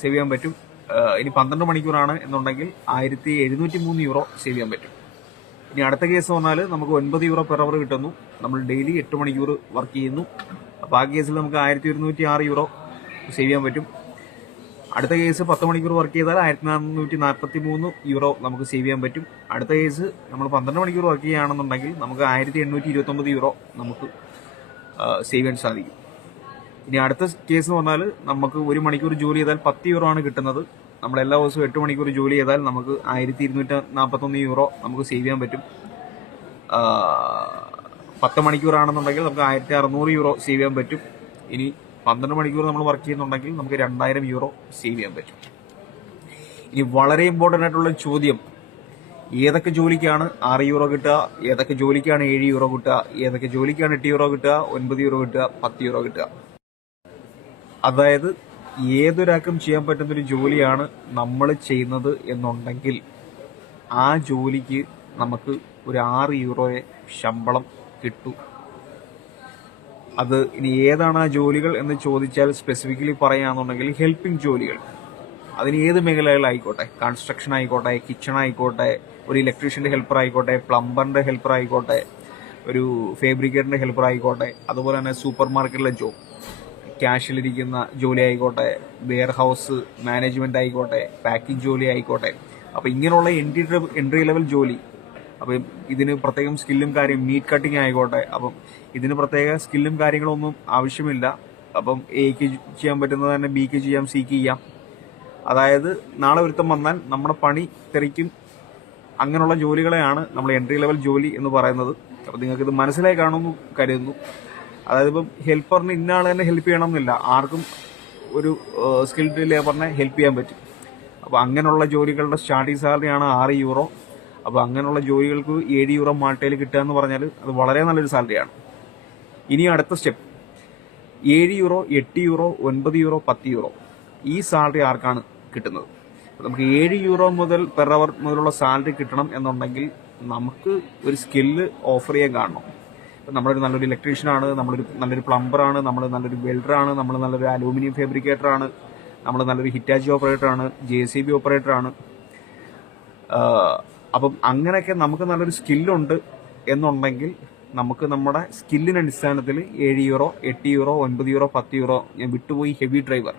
സേവ് ചെയ്യാൻ പറ്റും. ഇനി 12 മണിക്കൂറാണ് എന്നുണ്ടെങ്കിൽ 1703 യൂറോ സേവ് ചെയ്യാൻ പറ്റും. ഇനി അടുത്ത കേസ് പറഞ്ഞാൽ നമുക്ക് 9 യൂറോ പെർ അവർ കിട്ടുന്നു, നമ്മൾ ഡെയിലി 8 മണിക്കൂർ വർക്ക് ചെയ്യുന്നു. അപ്പോൾ ആ കേസിൽ നമുക്ക് 1106 യൂറോ സേവ് ചെയ്യാൻ പറ്റും. അടുത്ത കേസ് 10 മണിക്കൂർ വർക്ക് ചെയ്താൽ 1443 യൂറോ നമുക്ക് സേവ് ചെയ്യാൻ പറ്റും. അടുത്ത കേസ് നമ്മൾ 12 മണിക്കൂർ വർക്ക് ചെയ്യുകയാണെന്നുണ്ടെങ്കിൽ നമുക്ക് 1829 യൂറോ നമുക്ക് സേവ് ചെയ്യാൻ സാധിക്കും. ഇനി അടുത്ത കേസ് എന്ന് പറഞ്ഞാൽ നമുക്ക് 1 മണിക്കൂർ ജോലി ചെയ്താൽ 10 യൂറോ ആണ് കിട്ടുന്നത്. നമ്മൾ എല്ലാ ദിവസവും 8 മണിക്കൂർ ജോലി ചെയ്താൽ നമുക്ക് 1241 യൂറോ നമുക്ക് സേവ് ചെയ്യാൻ പറ്റും. 10 മണിക്കൂറാണെന്നുണ്ടെങ്കിൽ നമുക്ക് 1600 യൂറോ സേവ് ചെയ്യാൻ പറ്റും. ഇനി 12 മണിക്കൂർ നമ്മൾ വർക്ക് ചെയ്യുന്നുണ്ടെങ്കിൽ നമുക്ക് 2000 യൂറോ സേവ് ചെയ്യാൻ പറ്റും. ഇനി വളരെ ഇമ്പോർട്ടൻ്റ് ആയിട്ടുള്ള ചോദ്യം, ഏതൊക്കെ ജോലിക്കാണ് 6 യൂറോ കിട്ടുക, ഏതൊക്കെ ജോലിക്കാണ് 7 യൂറോ കിട്ടുക, ഏതൊക്കെ ജോലിക്കാണ് 8 യൂറോ കിട്ടുക, 9 യൂറോ കിട്ടുക, 10 യൂറോ കിട്ടുക? അതായത് ഏതൊരാൾക്കും ചെയ്യാൻ പറ്റുന്നൊരു ജോലിയാണ് നമ്മൾ ചെയ്യുന്നത് എന്നുണ്ടെങ്കിൽ ആ ജോലിക്ക് നമുക്ക് ഒരു 6 യൂറോയെ ശമ്പളം കിട്ടും. അത് ഇനി ഏതാണ് ആ ജോലികൾ എന്ന് ചോദിച്ചാൽ സ്പെസിഫിക്കലി പറയുകയാണെന്നുണ്ടെങ്കിൽ ഹെൽപ്പിംഗ് ജോലികൾ. അതിന് ഏത് മേഖലകളായിക്കോട്ടെ, കൺസ്ട്രക്ഷൻ ആയിക്കോട്ടെ, കിച്ചൺ ആയിക്കോട്ടെ, ഒരു ഇലക്ട്രീഷ്യൻ്റെ ഹെൽപ്പർ ആയിക്കോട്ടെ, പ്ലംബറിൻ്റെ ഹെൽപ്പർ ആയിക്കോട്ടെ, ഒരു ഫാബ്രിക്കേറ്ററിൻ്റെ ഹെൽപ്പർ ആയിക്കോട്ടെ, അതുപോലെ തന്നെ സൂപ്പർ മാർക്കറ്റിലെ ജോബ്, ക്യാഷിലിരിക്കുന്ന ജോലി ആയിക്കോട്ടെ, വെയർ ഹൗസ് മാനേജ്മെന്റ് ആയിക്കോട്ടെ, പാക്കിംഗ് ജോലി ആയിക്കോട്ടെ. അപ്പോൾ ഇങ്ങനെയുള്ള എൻട്രി ലെവൽ ജോലി, അപ്പം ഇതിന് പ്രത്യേകം സ്കില്ലും മീറ്റ് കട്ടിങ് ആയിക്കോട്ടെ, അപ്പം ഇതിന് പ്രത്യേക സ്കില്ലും കാര്യങ്ങളൊന്നും ആവശ്യമില്ല. അപ്പം എക്ക് ചെയ്യാൻ പറ്റുന്നത് തന്നെ ബിക്ക് ചെയ്യാം, സിക്ക് ചെയ്യാം. അതായത് നാളെ ഒരുത്തം വന്നാൽ നമ്മുടെ പണി തെറിക്കും. അങ്ങനെയുള്ള ജോലികളെയാണ് നമ്മൾ എൻട്രി ലെവൽ ജോലി എന്ന് പറയുന്നത്. അപ്പം നിങ്ങൾക്കിത് മനസ്സിലായി കാണുമെന്ന് കരുതുന്നു. അതായത് ഇപ്പം ഹെൽപ്പറിന് ഇന്ന ആൾ തന്നെ ഹെൽപ്പ് ചെയ്യണം എന്നില്ല, ആർക്കും ഒരു സ്കിൽഡ് ലേബറിനെ ഹെൽപ്പ് ചെയ്യാൻ പറ്റും. അപ്പോൾ അങ്ങനെയുള്ള ജോലികളുടെ സ്റ്റാർട്ടിംഗ് സാലറിയാണ് 6 യൂറോ. അപ്പോൾ അങ്ങനെയുള്ള ജോലികൾക്ക് €7 മാൾട്ടയിൽ കിട്ടുക എന്ന് പറഞ്ഞാൽ അത് വളരെ നല്ലൊരു സാലറിയാണ്. ഇനി അടുത്ത സ്റ്റെപ്പ് €7, €8, €9, €10 ഈ സാലറി ആർക്കാണ് കിട്ടുന്നത്? നമുക്ക് €7 മുതൽ പെർ അവർ മുതലുള്ള സാലറി കിട്ടണം എന്നുണ്ടെങ്കിൽ നമുക്ക് ഒരു സ്കില്ല് ഓഫർ ചെയ്യാൻ കാണണം. ഇപ്പം നമ്മളൊരു നല്ലൊരു ഇലക്ട്രീഷ്യനാണ്, നമ്മളൊരു നല്ലൊരു പ്ലംബറാണ്, നമ്മൾ നല്ലൊരു വെൽഡറാണ്, നമ്മൾ നല്ലൊരു അലൂമിനിയം ഫാബ്രിക്കേറ്ററാണ്, നമ്മൾ നല്ലൊരു ഹിറ്റാച്ചി ഓപ്പറേറ്ററാണ്, JCB ഓപ്പറേറ്ററാണ്. അപ്പം അങ്ങനെയൊക്കെ നമുക്ക് നല്ലൊരു സ്കില്ലുണ്ട് എന്നുണ്ടെങ്കിൽ നമുക്ക് നമ്മുടെ സ്കില്ലിന് അടിസ്ഥാനത്തിൽ €7, €8, €9, €10 ഞാൻ വിട്ടുപോയി ഹെവി ഡ്രൈവർ.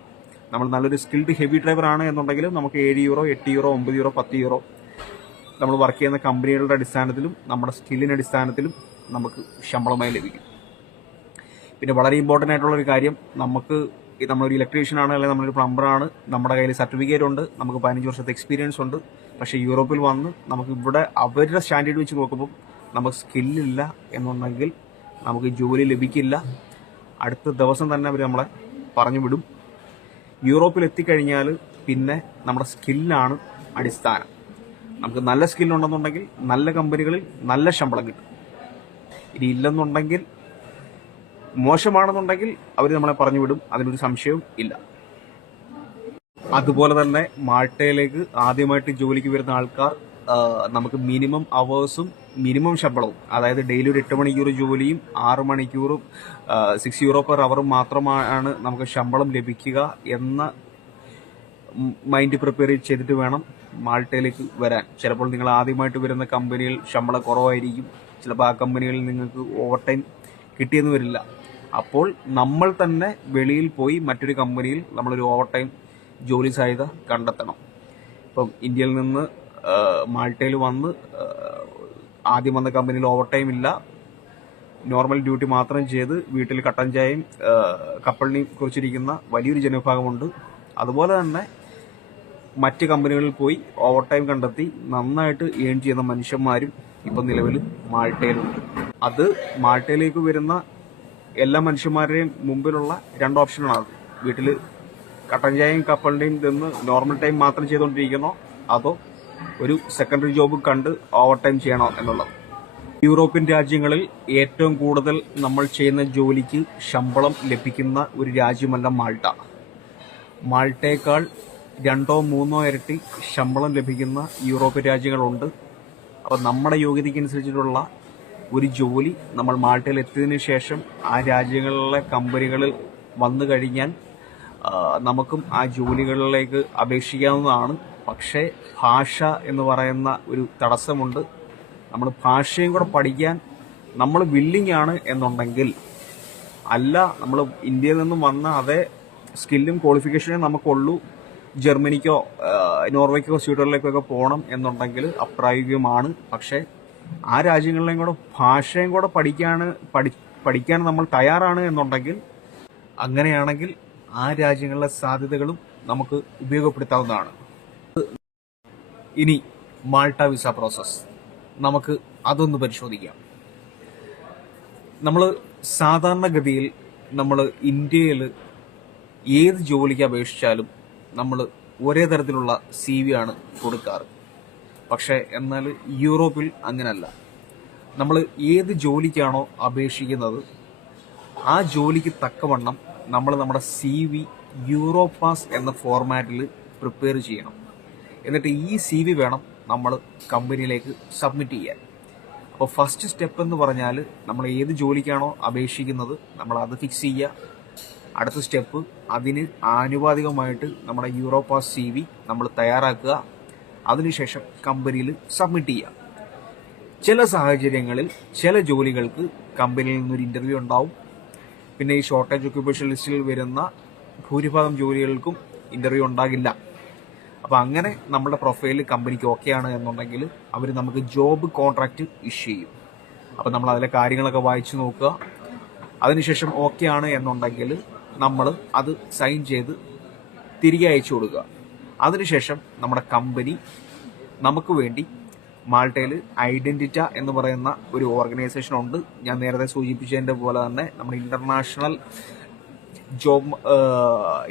നമ്മൾ നല്ലൊരു സ്കിൽഡ് ഹെവി ഡ്രൈവർ ആണ് എന്നുണ്ടെങ്കിൽ നമുക്ക് €7, €8, €9, €10 നമ്മൾ വർക്ക് ചെയ്യുന്ന കമ്പനികളുടെ അടിസ്ഥാനത്തിലും നമ്മുടെ സ്കില്ലിന് അടിസ്ഥാനത്തിലും നമുക്ക് ശമ്പളമായി ലഭിക്കും. പിന്നെ വളരെ ഇമ്പോർട്ടൻ്റ് ആയിട്ടുള്ള ഒരു കാര്യം, നമ്മളൊരു ഇലക്ട്രീഷ്യനാണ് അല്ലെങ്കിൽ നമ്മളൊരു പ്ലംബറാണ്, നമ്മുടെ കയ്യിൽ സർട്ടിഫിക്കറ്റ് ഉണ്ട്, നമുക്ക് 15 വർഷത്തെ എക്സ്പീരിയൻസ് ഉണ്ട്. പക്ഷേ യൂറോപ്പിൽ വന്ന് നമുക്ക് ഇവിടെ അവരുടെ സ്റ്റാൻഡേർഡ് വെച്ച് നോക്കുമ്പോൾ നമുക്ക് സ്കില്ലില്ല എന്നുണ്ടെങ്കിൽ നമുക്ക് ജോലി ലഭിക്കില്ല. അടുത്ത ദിവസം തന്നെ അവർ നമ്മളെ പറഞ്ഞു വിടും. യൂറോപ്പിൽ എത്തിക്കഴിഞ്ഞാൽ പിന്നെ നമ്മുടെ സ്കില്ലാണ് അടിസ്ഥാനം. നമുക്ക് നല്ല സ്കില്ലുണ്ടെന്നുണ്ടെങ്കിൽ നല്ല കമ്പനികളിൽ നല്ല ശമ്പളം കിട്ടും. ഇനി ഇല്ലെന്നുണ്ടെങ്കിൽ, മോശമാണെന്നുണ്ടെങ്കിൽ അവർ നമ്മളെ പറഞ്ഞു വിടും, അതിനൊരു സംശയവും ഇല്ല. അതുപോലെ തന്നെ മാൾട്ടയിലേക്ക് ആദ്യമായിട്ട് ജോലിക്ക് വരുന്ന ആൾക്കാർ നമുക്ക് മിനിമം അവേഴ്സും മിനിമം ശമ്പളവും, അതായത് ഡെയിലി ഒരു 8 മണിക്കൂർ ജോലിയും 6 മണിക്കൂറും €6 പെർ അവർ മാത്രമാണ് നമുക്ക് ശമ്പളം ലഭിക്കുക എന്ന മൈൻഡ് പ്രിപ്പയർ ചെയ്തിട്ട് വേണം മാൾട്ടയിലേക്ക് വരാൻ. ചിലപ്പോൾ നിങ്ങൾ ആദ്യമായിട്ട് വരുന്ന കമ്പനിയിൽ ശമ്പളം കുറവായിരിക്കും, ചിലപ്പോൾ ആ കമ്പനികളിൽ നിങ്ങൾക്ക് ഓവർ ടൈം കിട്ടിയെന്ന് വരില്ല. അപ്പോൾ നമ്മൾ തന്നെ വെളിയിൽ പോയി മറ്റൊരു കമ്പനിയിൽ നമ്മളൊരു ഓവർ ടൈം ജോലി സാധ്യത കണ്ടെത്തണം. ഇപ്പം ഇന്ത്യയിൽ നിന്ന് മാൾട്ടയിൽ വന്ന് ആദ്യം വന്ന കമ്പനിയിൽ ഓവർ ടൈം ഇല്ല, നോർമൽ ഡ്യൂട്ടി മാത്രം ചെയ്ത് വീട്ടിൽ കട്ടൻ ചായയും കപ്പലിനെയും കുറിച്ചിരിക്കുന്ന വലിയൊരു ജനവിഭാഗമുണ്ട്. അതുപോലെ തന്നെ മറ്റ് കമ്പനികളിൽ പോയി ഓവർ ടൈം കണ്ടെത്തി നന്നായിട്ട് ഏൺ ചെയ്യുന്ന മനുഷ്യന്മാരും ഇപ്പം നിലവിൽ മാൾട്ടയിലുണ്ട്. അത് മാൾട്ടയിലേക്ക് വരുന്ന എല്ലാ മനുഷ്യന്മാരുടെയും മുമ്പിലുള്ള 2 ഓപ്ഷനാണ്. വീട്ടിൽ കട്ടൻ ചായയും കപ്പലിൻ്റെയും നിന്ന് നോർമൽ ടൈം മാത്രം ചെയ്തുകൊണ്ടിരിക്കണോ, അതോ ഒരു സെക്കൻഡറി ജോബ് കണ്ട് ഓവർ ടൈം ചെയ്യണോ എന്നുള്ളത്. യൂറോപ്യൻ രാജ്യങ്ങളിൽ ഏറ്റവും കൂടുതൽ നമ്മൾ ചെയ്യുന്ന ജോലിക്ക് ശമ്പളം ലഭിക്കുന്ന ഒരു രാജ്യമല്ല മാൾട്ട. മാൾട്ടയേക്കാൾ 2-3 ഇരട്ടി ശമ്പളം ലഭിക്കുന്ന യൂറോപ്യൻ രാജ്യങ്ങളുണ്ട്. അപ്പോൾ നമ്മുടെ യോഗ്യതയ്ക്കനുസരിച്ചിട്ടുള്ള ഒരു ജോലി നമ്മൾ മാൾട്ടയിൽ എത്തിയതിനു ശേഷം ആ രാജ്യങ്ങളിലെ കമ്പനികളിൽ വന്നു കഴിഞ്ഞാൽ നമുക്കും ആ ജോലികളിലേക്ക് അപേക്ഷിക്കാവുന്നതാണ്. പക്ഷേ ഭാഷ എന്ന് പറയുന്ന ഒരു തടസ്സമുണ്ട്. നമ്മൾ ഭാഷയും കൂടെ പഠിക്കാൻ നമ്മൾ വില്ലിങ് ആണ് എന്നുണ്ടെങ്കിൽ, അല്ല നമ്മൾ ഇന്ത്യയിൽ നിന്നും വന്ന അതേ സ്കില്ലും ക്വാളിഫിക്കേഷനും നമുക്കുള്ളൂ, ജർമ്മനിക്കോ നോർവേക്കോ സ്വീഡനിലേക്കൊക്കെ പോകണം എന്നുണ്ടെങ്കിൽ അപ്രായോഗികമാണ്. പക്ഷേ ആ രാജ്യങ്ങളിലെയും കൂടെ ഭാഷയും കൂടെ പഠിക്കാൻ നമ്മൾ തയ്യാറാണ് എന്നുണ്ടെങ്കിൽ, അങ്ങനെയാണെങ്കിൽ ആ രാജ്യങ്ങളിലെ സാധ്യതകളും നമുക്ക് ഉപയോഗപ്പെടുത്താവുന്നതാണ്. ഇനി മാൾട്ട വിസ പ്രോസസ്, നമുക്ക് അതൊന്ന് പരിശോധിക്കാം. നമ്മൾ സാധാരണഗതിയിൽ നമ്മൾ ഇന്ത്യയിൽ ഏത് ജോലിക്ക് അപേക്ഷിച്ചാലും നമ്മൾ ഒരേ തരത്തിലുള്ള CV ആണ് കൊടുക്കാറ്. പക്ഷേ എന്നാൽ യൂറോപ്പിൽ അങ്ങനല്ല. നമ്മൾ ഏത് ജോലിക്കാണോ അപേക്ഷിക്കുന്നത് ആ ജോലിക്ക് തക്കവണ്ണം നമ്മൾ നമ്മുടെ CV യൂറോപാസ് എന്ന ഫോർമാറ്റിൽ പ്രിപ്പയർ ചെയ്യണം. എന്നിട്ട് ഈ CV വേണം നമ്മൾ കമ്പനിയിലേക്ക് സബ്മിറ്റ് ചെയ്യാൻ. അപ്പോൾ ഫസ്റ്റ് സ്റ്റെപ്പ് എന്ന് പറഞ്ഞാൽ നമ്മൾ ഏത് ജോലിക്കാണോ അപേക്ഷിക്കുന്നത് നമ്മൾ അത് ഫിക്സ് ചെയ്യുക. അടുത്ത സ്റ്റെപ്പ് അതിന് ആനുപാതികമായിട്ട് നമ്മുടെ യൂറോപാസ് CV നമ്മൾ തയ്യാറാക്കുക. അതിനുശേഷം കമ്പനിയിൽ സബ്മിറ്റ് ചെയ്യുക. ചില സാഹചര്യങ്ങളിൽ ചില ജോലികൾക്ക് കമ്പനിയിൽ നിന്നൊരു ഇൻ്റർവ്യൂ ഉണ്ടാവും. പിന്നെ ഈ ഷോർട്ടേജ് ഒക്യുപേഷൻ ലിസ്റ്റിൽ വരുന്ന ഭൂരിഭാഗം ജോലികൾക്കും ഇൻ്റർവ്യൂ ഉണ്ടാകില്ല. അപ്പോൾ അങ്ങനെ നമ്മുടെ പ്രൊഫൈൽ കമ്പനിക്ക് ഓക്കെ ആണ് എന്നുണ്ടെങ്കിൽ അവർ നമുക്ക് ജോബ് കോൺട്രാക്റ്റ് ഇഷ്യൂ ചെയ്യും. അപ്പോൾ നമ്മൾ അതിലെ കാര്യങ്ങളൊക്കെ വായിച്ചു നോക്കുക. അതിനുശേഷം ഓക്കെ ആണ് എന്നുണ്ടെങ്കിൽ നമ്മൾ അത് സൈൻ ചെയ്ത് തിരികെ അയച്ചു കൊടുക്കുക. അതിനുശേഷം നമ്മുടെ കമ്പനി നമുക്ക് വേണ്ടി മാൾട്ടയിൽ ഐഡന്റിറ്റ എന്ന് പറയുന്ന ഒരു ഓർഗനൈസേഷൻ ഉണ്ട്. ഞാൻ നേരത്തെ സൂചിപ്പിച്ചതിൻ്റെ പോലെ തന്നെ നമ്മുടെ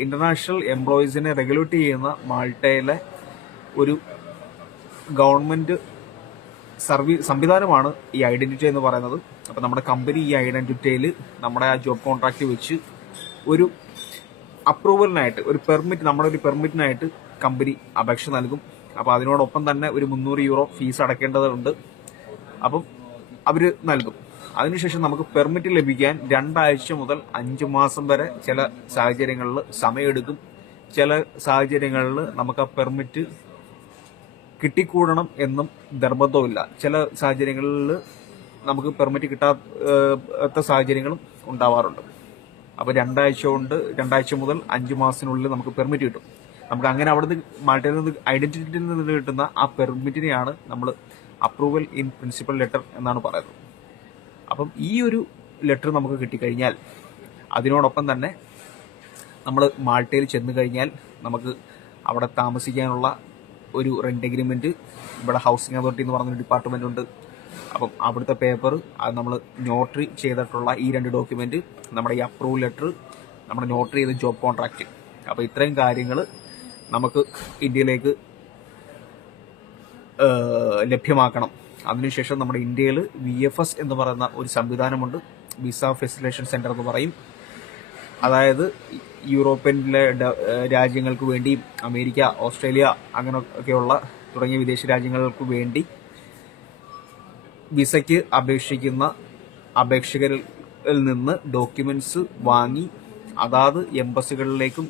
ഇന്റർനാഷണൽ എംപ്ലോയീസിനെ റെഗുലേറ്റ് ചെയ്യുന്ന മാൾട്ടയിലെ ഒരു ഗവൺമെന്റ് സംവിധാനമാണ് ഈ ഐഡന്റിറ്റി എന്ന് പറയുന്നത്. അപ്പം നമ്മുടെ കമ്പനി ഈ ഐഡന്റിറ്റിയിൽ നമ്മുടെ ആ ജോബ് കോൺട്രാക്ട് വെച്ച് ഒരു അപ്രൂവലിനായിട്ട് നമ്മുടെ ഒരു പെർമിറ്റിനായിട്ട് കമ്പനി അപേക്ഷ നൽകും. അപ്പോൾ അതിനോടൊപ്പം തന്നെ ഒരു €300 ഫീസ് അടയ്ക്കേണ്ടതുണ്ട്. അപ്പം അവർ നൽകും. അതിനുശേഷം നമുക്ക് പെർമിറ്റ് ലഭിക്കാൻ 2 ആഴ്ച മുതൽ 5 മാസം വരെ ചില സാഹചര്യങ്ങളിൽ സമയമെടുക്കും. ചില സാഹചര്യങ്ങളിൽ നമുക്ക് ആ പെർമിറ്റ് കിട്ടിക്കൂടണം എന്നും നിർബന്ധവുമില്ല. ചില സാഹചര്യങ്ങളിൽ നമുക്ക് പെർമിറ്റ് കിട്ടാത്ത സാഹചര്യങ്ങളും ഉണ്ടാവാറുണ്ട്. അപ്പോൾ 2 ആഴ്ച മുതൽ 5 മാസത്തിനുള്ളിൽ നമുക്ക് പെർമിറ്റ് കിട്ടും. നമുക്ക് അങ്ങനെ അവിടുന്ന് മാൾട്ടയിൽ നിന്ന് ഐഡന്റിറ്റിയിൽ നിന്ന് കിട്ടുന്ന ആ പെർമിറ്റിനെയാണ് നമ്മൾ അപ്രൂവൽ ഇൻ പ്രിൻസിപ്പൽ ലെറ്റർ എന്നാണ് പറയുന്നത്. അപ്പം ഈ ഒരു ലെറ്റർ നമുക്ക് കിട്ടിക്കഴിഞ്ഞാൽ അതിനോടൊപ്പം തന്നെ നമ്മൾ മാൾട്ടയിൽ ചെന്ന് കഴിഞ്ഞാൽ നമുക്ക് അവിടെ താമസിക്കാനുള്ള ഒരു റെന്റ് എഗ്രിമെന്റ്, ഇവിടെ ഹൗസിംഗ് അതോറിറ്റി എന്ന് പറഞ്ഞൊരു ഡിപ്പാർട്ട്മെന്റ് ഉണ്ട്. അപ്പം അവിടുത്തെ പേപ്പർ, അത് നമ്മൾ നോട്ടറി ചെയ്തിട്ടുള്ള ഈ 2 ഡോക്യുമെന്റ്, നമ്മുടെ ഈ അപ്രൂവൽ ലെറ്റർ, നമ്മുടെ നോട്ടറി ചെയ്ത ജോബ് കോൺട്രാക്ട്. അപ്പോൾ ഇത്രയും കാര്യങ്ങൾ നമുക്ക് ഇന്ത്യയിലേക്ക് ലഭ്യമാക്കണം. അതിനുശേഷം നമ്മുടെ ഇന്ത്യയിൽ VFS എന്ന് പറയുന്ന ഒരു സംവിധാനമുണ്ട്. വിസ ഫെസിലിറ്റേഷൻ സെന്റർ എന്ന് പറയും. അതായത് യൂറോപ്യനിലെ രാജ്യങ്ങൾക്ക് വേണ്ടി, അമേരിക്ക, ഓസ്ട്രേലിയ അങ്ങനെയൊക്കെയുള്ള തുടങ്ങിയ വിദേശ രാജ്യങ്ങൾക്ക് വേണ്ടി വിസയ്ക്ക് അപേക്ഷിക്കുന്ന അപേക്ഷകരിൽ നിന്ന് ഡോക്യുമെന്റ്സ് വാങ്ങി അതാത് എംബസികളിലേക്കും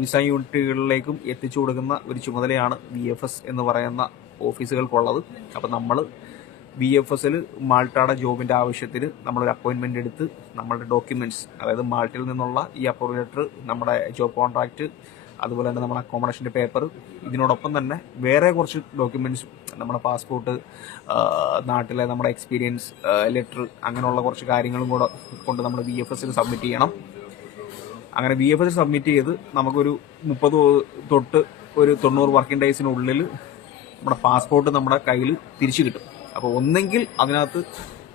വിസ യൂണിറ്റുകളിലേക്കും എത്തിച്ചു കൊടുക്കുന്ന ഒരു ചുമതലയാണ് VFS എന്ന് പറയുന്ന ഓഫീസുകൾക്കുള്ളത്. അപ്പം നമ്മൾ VFSൽ മാൾട്ടയുടെ ജോബിന്റെ ആവശ്യത്തിന് നമ്മളൊരു അപ്പോയിന്റ്മെന്റ് എടുത്ത് നമ്മളുടെ ഡോക്യുമെന്റ്സ്, അതായത് മാൾട്ടയിൽ നിന്നുള്ള ഈ അപ്രൂവൽ ലെറ്റർ, നമ്മുടെ ജോബ് കോൺട്രാക്ട്, അതുപോലെ തന്നെ നമ്മുടെ അക്കോമഡേഷന്റെ പേപ്പർ, ഇതിനോടൊപ്പം തന്നെ വേറെ കുറച്ച് ഡോക്യുമെന്റ്സ്, നമ്മുടെ പാസ്പോർട്ട്, നാട്ടിലെ നമ്മുടെ എക്സ്പീരിയൻസ് ലെറ്റർ, അങ്ങനെയുള്ള കുറച്ച് കാര്യങ്ങളും കൂടെ കൊണ്ട് നമ്മൾ VFSൽ സബ്മിറ്റ് ചെയ്യണം. അങ്ങനെ VFSൽ സബ്മിറ്റ് ചെയ്ത് നമുക്കൊരു 30 തൊട്ട് ഒരു 90 വർക്കിംഗ് ഡേയ്സിനുള്ളിൽ നമ്മുടെ പാസ്പോർട്ട് നമ്മുടെ കയ്യിൽ തിരിച്ചു കിട്ടും. അപ്പോൾ ഒന്നെങ്കിൽ അതിനകത്ത്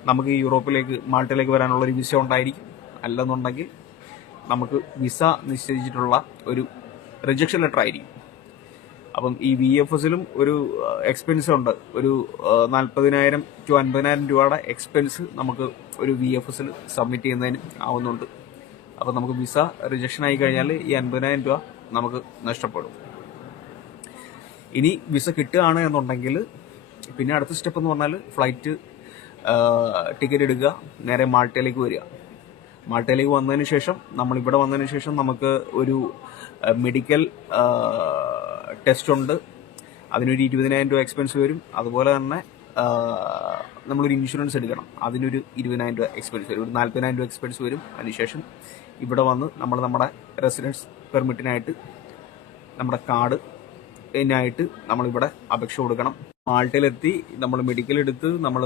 നമുക്ക് ഈ മാൾട്ടയിലേക്ക് വരാനുള്ള ഒരു വിസ ഉണ്ടായിരിക്കും, അല്ലെന്നുണ്ടെങ്കിൽ നമുക്ക് വിസ നിശ്ചയിച്ചിട്ടുള്ള ഒരു റിജക്ഷൻ ലെറ്റർ ആയിരിക്കും. അപ്പം ഈ VFSലും ഒരു എക്സ്പെൻസ് ഉണ്ട്. ഒരു 40,000 to 50,000 രൂപയുടെ എക്സ്പെൻസ് നമുക്ക് ഒരു VFSൽ സബ്മിറ്റ് ചെയ്യുന്നതിന് ആവുന്നുണ്ട്. അപ്പം നമുക്ക് വിസ റിജക്ഷൻ ആയി കഴിഞ്ഞാൽ ഈ 50,000 രൂപ നമുക്ക് നഷ്ടപ്പെടും. ഇനി വിസ കിട്ടുകയാണ് എന്നുണ്ടെങ്കിൽ പിന്നെ അടുത്ത സ്റ്റെപ്പ് എന്ന് പറഞ്ഞാൽ ഫ്ലൈറ്റ് ടിക്കറ്റ് എടുക്കുക, നേരെ മാൾട്ടയിലേക്ക് വരിക. മാൾട്ടയിലേക്ക് വന്നതിന് ശേഷം, നമ്മളിവിടെ വന്നതിന് ശേഷം നമുക്ക് ഒരു മെഡിക്കൽ ടെസ്റ്റ് ഉണ്ട്. അതിനൊരു 20,000 രൂപ എക്സ്പെൻസ് വരും. അതുപോലെ തന്നെ നമ്മളൊരു ഇൻഷുറൻസ് എടുക്കണം, അതിനൊരു 20,000 രൂപ എക്സ്പെൻസ് വരും. ഒരു 40,000 രൂപ എക്സ്പെൻസ് വരും. അതിനുശേഷം ഇവിടെ വന്ന് നമ്മുടെ റെസിഡൻസ് പെർമിറ്റിനായിട്ട് നമ്മുടെ കാർഡിനായിട്ട് നമ്മളിവിടെ അപേക്ഷ കൊടുക്കണം. മാൾട്ടയിലെത്തി നമ്മൾ മെഡിക്കൽ എടുത്ത്, നമ്മൾ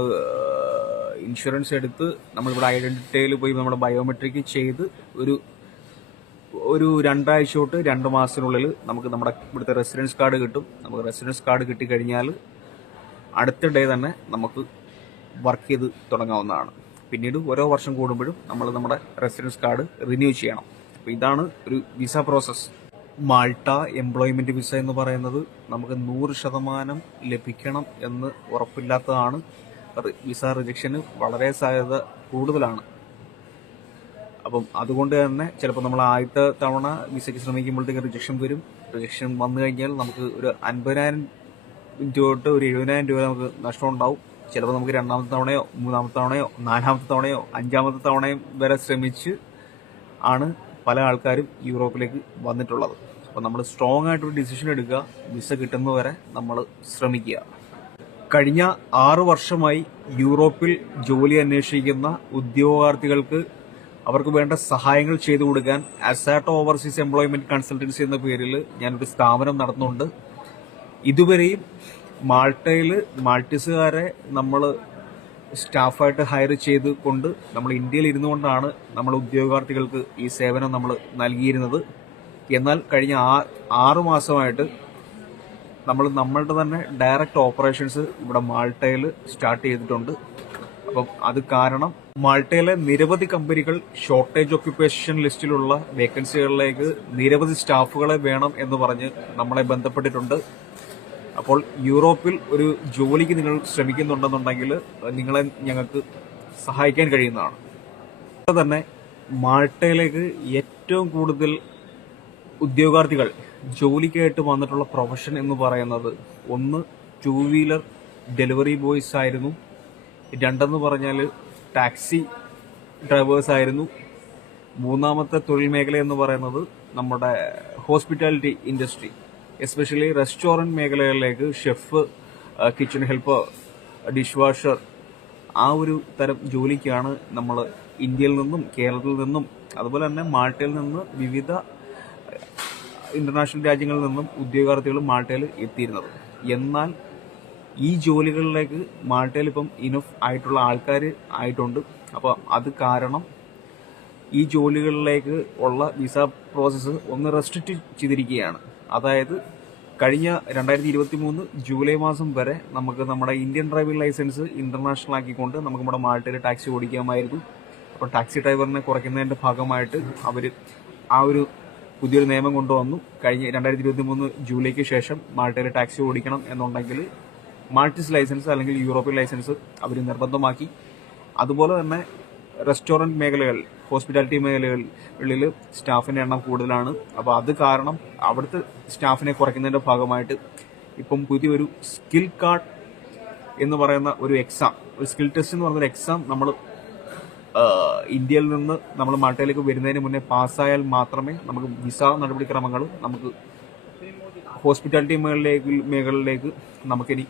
ഇൻഷുറൻസ് എടുത്ത്, നമ്മളിവിടെ ഐഡന്റിറ്റിയിൽ പോയി നമ്മുടെ ബയോമെട്രിക് ചെയ്ത് ഒരു 2 ആഴ്ച തൊട്ട് 2 മാസത്തിനുള്ളിൽ നമുക്ക് നമ്മുടെ ഇവിടുത്തെ റെസിഡൻസ് കാർഡ് കിട്ടും. നമുക്ക് റെസിഡൻസ് കാർഡ് കിട്ടിക്കഴിഞ്ഞാൽ അടുത്ത ഡേ തന്നെ നമുക്ക് വർക്ക് ചെയ്ത് തുടങ്ങാവുന്നതാണ്. പിന്നീട് ഓരോ വർഷം കൂടുമ്പോഴും നമ്മൾ നമ്മുടെ റെസിഡൻസ് കാർഡ് റിന്യൂ ചെയ്യണം. അപ്പോൾ ഇതാണ് ഒരു visa process. Malta employment visa എന്ന് പറയുന്നത് നമുക്ക് 100% ലഭിക്കണം എന്ന് ഉറപ്പില്ലാത്തതാണ്. വിസ റിജക്ഷന് വളരെ സാധ്യത കൂടുതലാണ്. അപ്പം അതുകൊണ്ട് തന്നെ ചിലപ്പോൾ നമ്മൾ ആദ്യത്തെ തവണ വിസയ്ക്ക് ശ്രമിക്കുമ്പോഴത്തേക്ക് റിജക്ഷൻ വരും. റിജക്ഷൻ വന്നു കഴിഞ്ഞാൽ നമുക്ക് ഒരു 50,000 തൊട്ട് ഒരു 70,000 രൂപ നമുക്ക് നഷ്ടം ഉണ്ടാവും. ചിലപ്പോൾ നമുക്ക് 2ാമത്തെ തവണയോ 3ാമത്തെ തവണയോ 4ാമത്തെ തവണയോ 5ാമത്തെ തവണയും വരെ ശ്രമിച്ച് ആണ് പല ആൾക്കാരും യൂറോപ്പിലേക്ക് വന്നിട്ടുള്ളത്. അപ്പോൾ നമ്മൾ സ്ട്രോങ് ആയിട്ടൊരു ഡിസിഷൻ എടുക്കുക, വിസ കിട്ടുന്നവരെ നമ്മൾ ശ്രമിക്കുക. കഴിഞ്ഞ 6 വർഷമായി യൂറോപ്പിൽ ജോലി അന്വേഷിക്കുന്ന ഉദ്യോഗാർത്ഥികൾക്ക് അവർക്ക് വേണ്ട സഹായങ്ങൾ ചെയ്തു കൊടുക്കാൻ അസാട്ടോ ഓവർസീസ് എംപ്ലോയ്മെന്റ് കൺസൾട്ടൻസി എന്ന പേരിൽ ഞാനൊരു സ്ഥാപനം നടത്തുന്നുണ്ട്. ഇതുവരെയും മാൾട്ടയിൽ മാൾട്ടീസുകാരെ നമ്മൾ സ്റ്റാഫായിട്ട് ഹയർ ചെയ്ത് കൊണ്ട് നമ്മൾ ഇന്ത്യയിൽ ഇരുന്നു കൊണ്ടാണ് നമ്മൾ ഉദ്യോഗാർത്ഥികൾക്ക് ഈ സേവനം നമ്മൾ നൽകിയിരുന്നത്. എന്നാൽ കഴിഞ്ഞ 6 മാസമായിട്ട് നമ്മളുടെ തന്നെ ഡയറക്റ്റ് ഓപ്പറേഷൻസ് ഇവിടെ മാൾട്ടയിൽ സ്റ്റാർട്ട് ചെയ്തിട്ടുണ്ട്. അപ്പം അത് കാരണം മാൾട്ടയിലെ നിരവധി കമ്പനികൾ ഷോർട്ടേജ് ഓക്യുപ്പേഷൻ ലിസ്റ്റിലുള്ള വേക്കൻസികളിലേക്ക് നിരവധി സ്റ്റാഫുകളെ വേണം എന്ന് പറഞ്ഞ് നമ്മളെ ബന്ധപ്പെട്ടിട്ടുണ്ട്. അപ്പോൾ യൂറോപ്പിൽ ഒരു ജോലിക്ക് നിങ്ങൾ ശ്രമിക്കുന്നുണ്ടെന്നുണ്ടെങ്കിൽ നിങ്ങളെ ഞങ്ങൾക്ക് സഹായിക്കാൻ കഴിയുന്നതാണ്. അതുപോലെ തന്നെ മാൾട്ടയിലേക്ക് ഏറ്റവും കൂടുതൽ ഉദ്യോഗാർത്ഥികൾ ജോലിക്കായിട്ട് വന്നിട്ടുള്ള പ്രൊഫഷൻ എന്ന് പറയുന്നത് ഒന്ന് 2 വീലർ ഡെലിവറി ബോയ്സ് ആയിരുന്നു, രണ്ടെന്ന് പറഞ്ഞാൽ ടാക്സി ഡ്രൈവേഴ്സ് ആയിരുന്നു, മൂന്നാമത്തെ തൊഴിൽ മേഖല എന്ന് പറയുന്നത് നമ്മുടെ ഹോസ്പിറ്റാലിറ്റി ഇൻഡസ്ട്രി, എസ്പെഷ്യലി റെസ്റ്റോറൻറ്റ് മേഖലകളിലേക്ക് chef, kitchen helper, dish washer, ആ ഒരു തരം ജോലിക്കാണ് നമ്മൾ ഇന്ത്യയിൽ നിന്നും കേരളത്തിൽ നിന്നും അതുപോലെ തന്നെ മാൾട്ടയിൽ നിന്ന് വിവിധ ഇന്റർനാഷണൽ രാജ്യങ്ങളിൽ നിന്നും ഉദ്യോഗാർത്ഥികൾ മാൾട്ടയിൽ എത്തിയിരുന്നത്. എന്നാൽ ഈ ജോലികളിലേക്ക് മാൾട്ടയിൽ ഇപ്പം ഇനഫ് ആയിട്ടുള്ള ആൾക്കാർ ആയിട്ടുണ്ട്. അപ്പോൾ അത് കാരണം ഈ ജോലികളിലേക്ക് ഉള്ള വിസ പ്രോസസ്സ് ഒന്ന് റെസ്ട്രിക്റ്റ് ചെയ്തിരിക്കുകയാണ്. അതായത് കഴിഞ്ഞ 2023 ജൂലൈ മാസം വരെ നമുക്ക് നമ്മുടെ ഇന്ത്യൻ ഡ്രൈവിംഗ് ലൈസൻസ് ഇന്റർനാഷണൽ ആക്കിക്കൊണ്ട് നമുക്ക് നമ്മുടെ മാൾട്ടയിൽ ടാക്സി ഓടിക്കാമായിരുന്നു. അപ്പോൾ ടാക്സി ഡ്രൈവറിനെ കുറയ്ക്കുന്നതിന്റെ ഭാഗമായിട്ട് അവർ ആ ഒരു പുതിയൊരു നിയമം കൊണ്ടുവന്നു. കഴിഞ്ഞ 2023 ജൂലൈക്ക് ശേഷം മാൾട്ടയിൽ ടാക്സി ഓടിക്കണം എന്നുണ്ടെങ്കിൽ മാൾട്ടീസ് ലൈസൻസ് അല്ലെങ്കിൽ യൂറോപ്യൻ ലൈസൻസ് അവർ നിർബന്ധമാക്കി. അതുപോലെ തന്നെ റെസ്റ്റോറൻറ്റ് മേഖലകൾ, ഹോസ്പിറ്റാലിറ്റി മേഖലകളിൽ സ്റ്റാഫിൻ്റെ എണ്ണം കൂടുതലാണ്. അപ്പോൾ അത് കാരണം അവിടുത്തെ സ്റ്റാഫിനെ കുറയ്ക്കുന്നതിൻ്റെ ഭാഗമായിട്ട് ഇപ്പം പുതിയൊരു സ്കിൽ കാർഡ് എന്ന് പറയുന്ന ഒരു എക്സാം, ഒരു സ്കിൽ ടെസ്റ്റ് എന്ന് പറയുന്ന എക്സാം നമ്മൾ ഇന്ത്യയിൽ നിന്ന് നമ്മൾ മാൾട്ടയിലേക്ക് വരുന്നതിന് മുന്നേ പാസ്സായാൽ മാത്രമേ നമുക്ക് വിസ നടപടിക്രമങ്ങൾ നമുക്ക് ഹോസ്പിറ്റാലിറ്റി മേഖലയിലേക്ക് നമുക്കിനി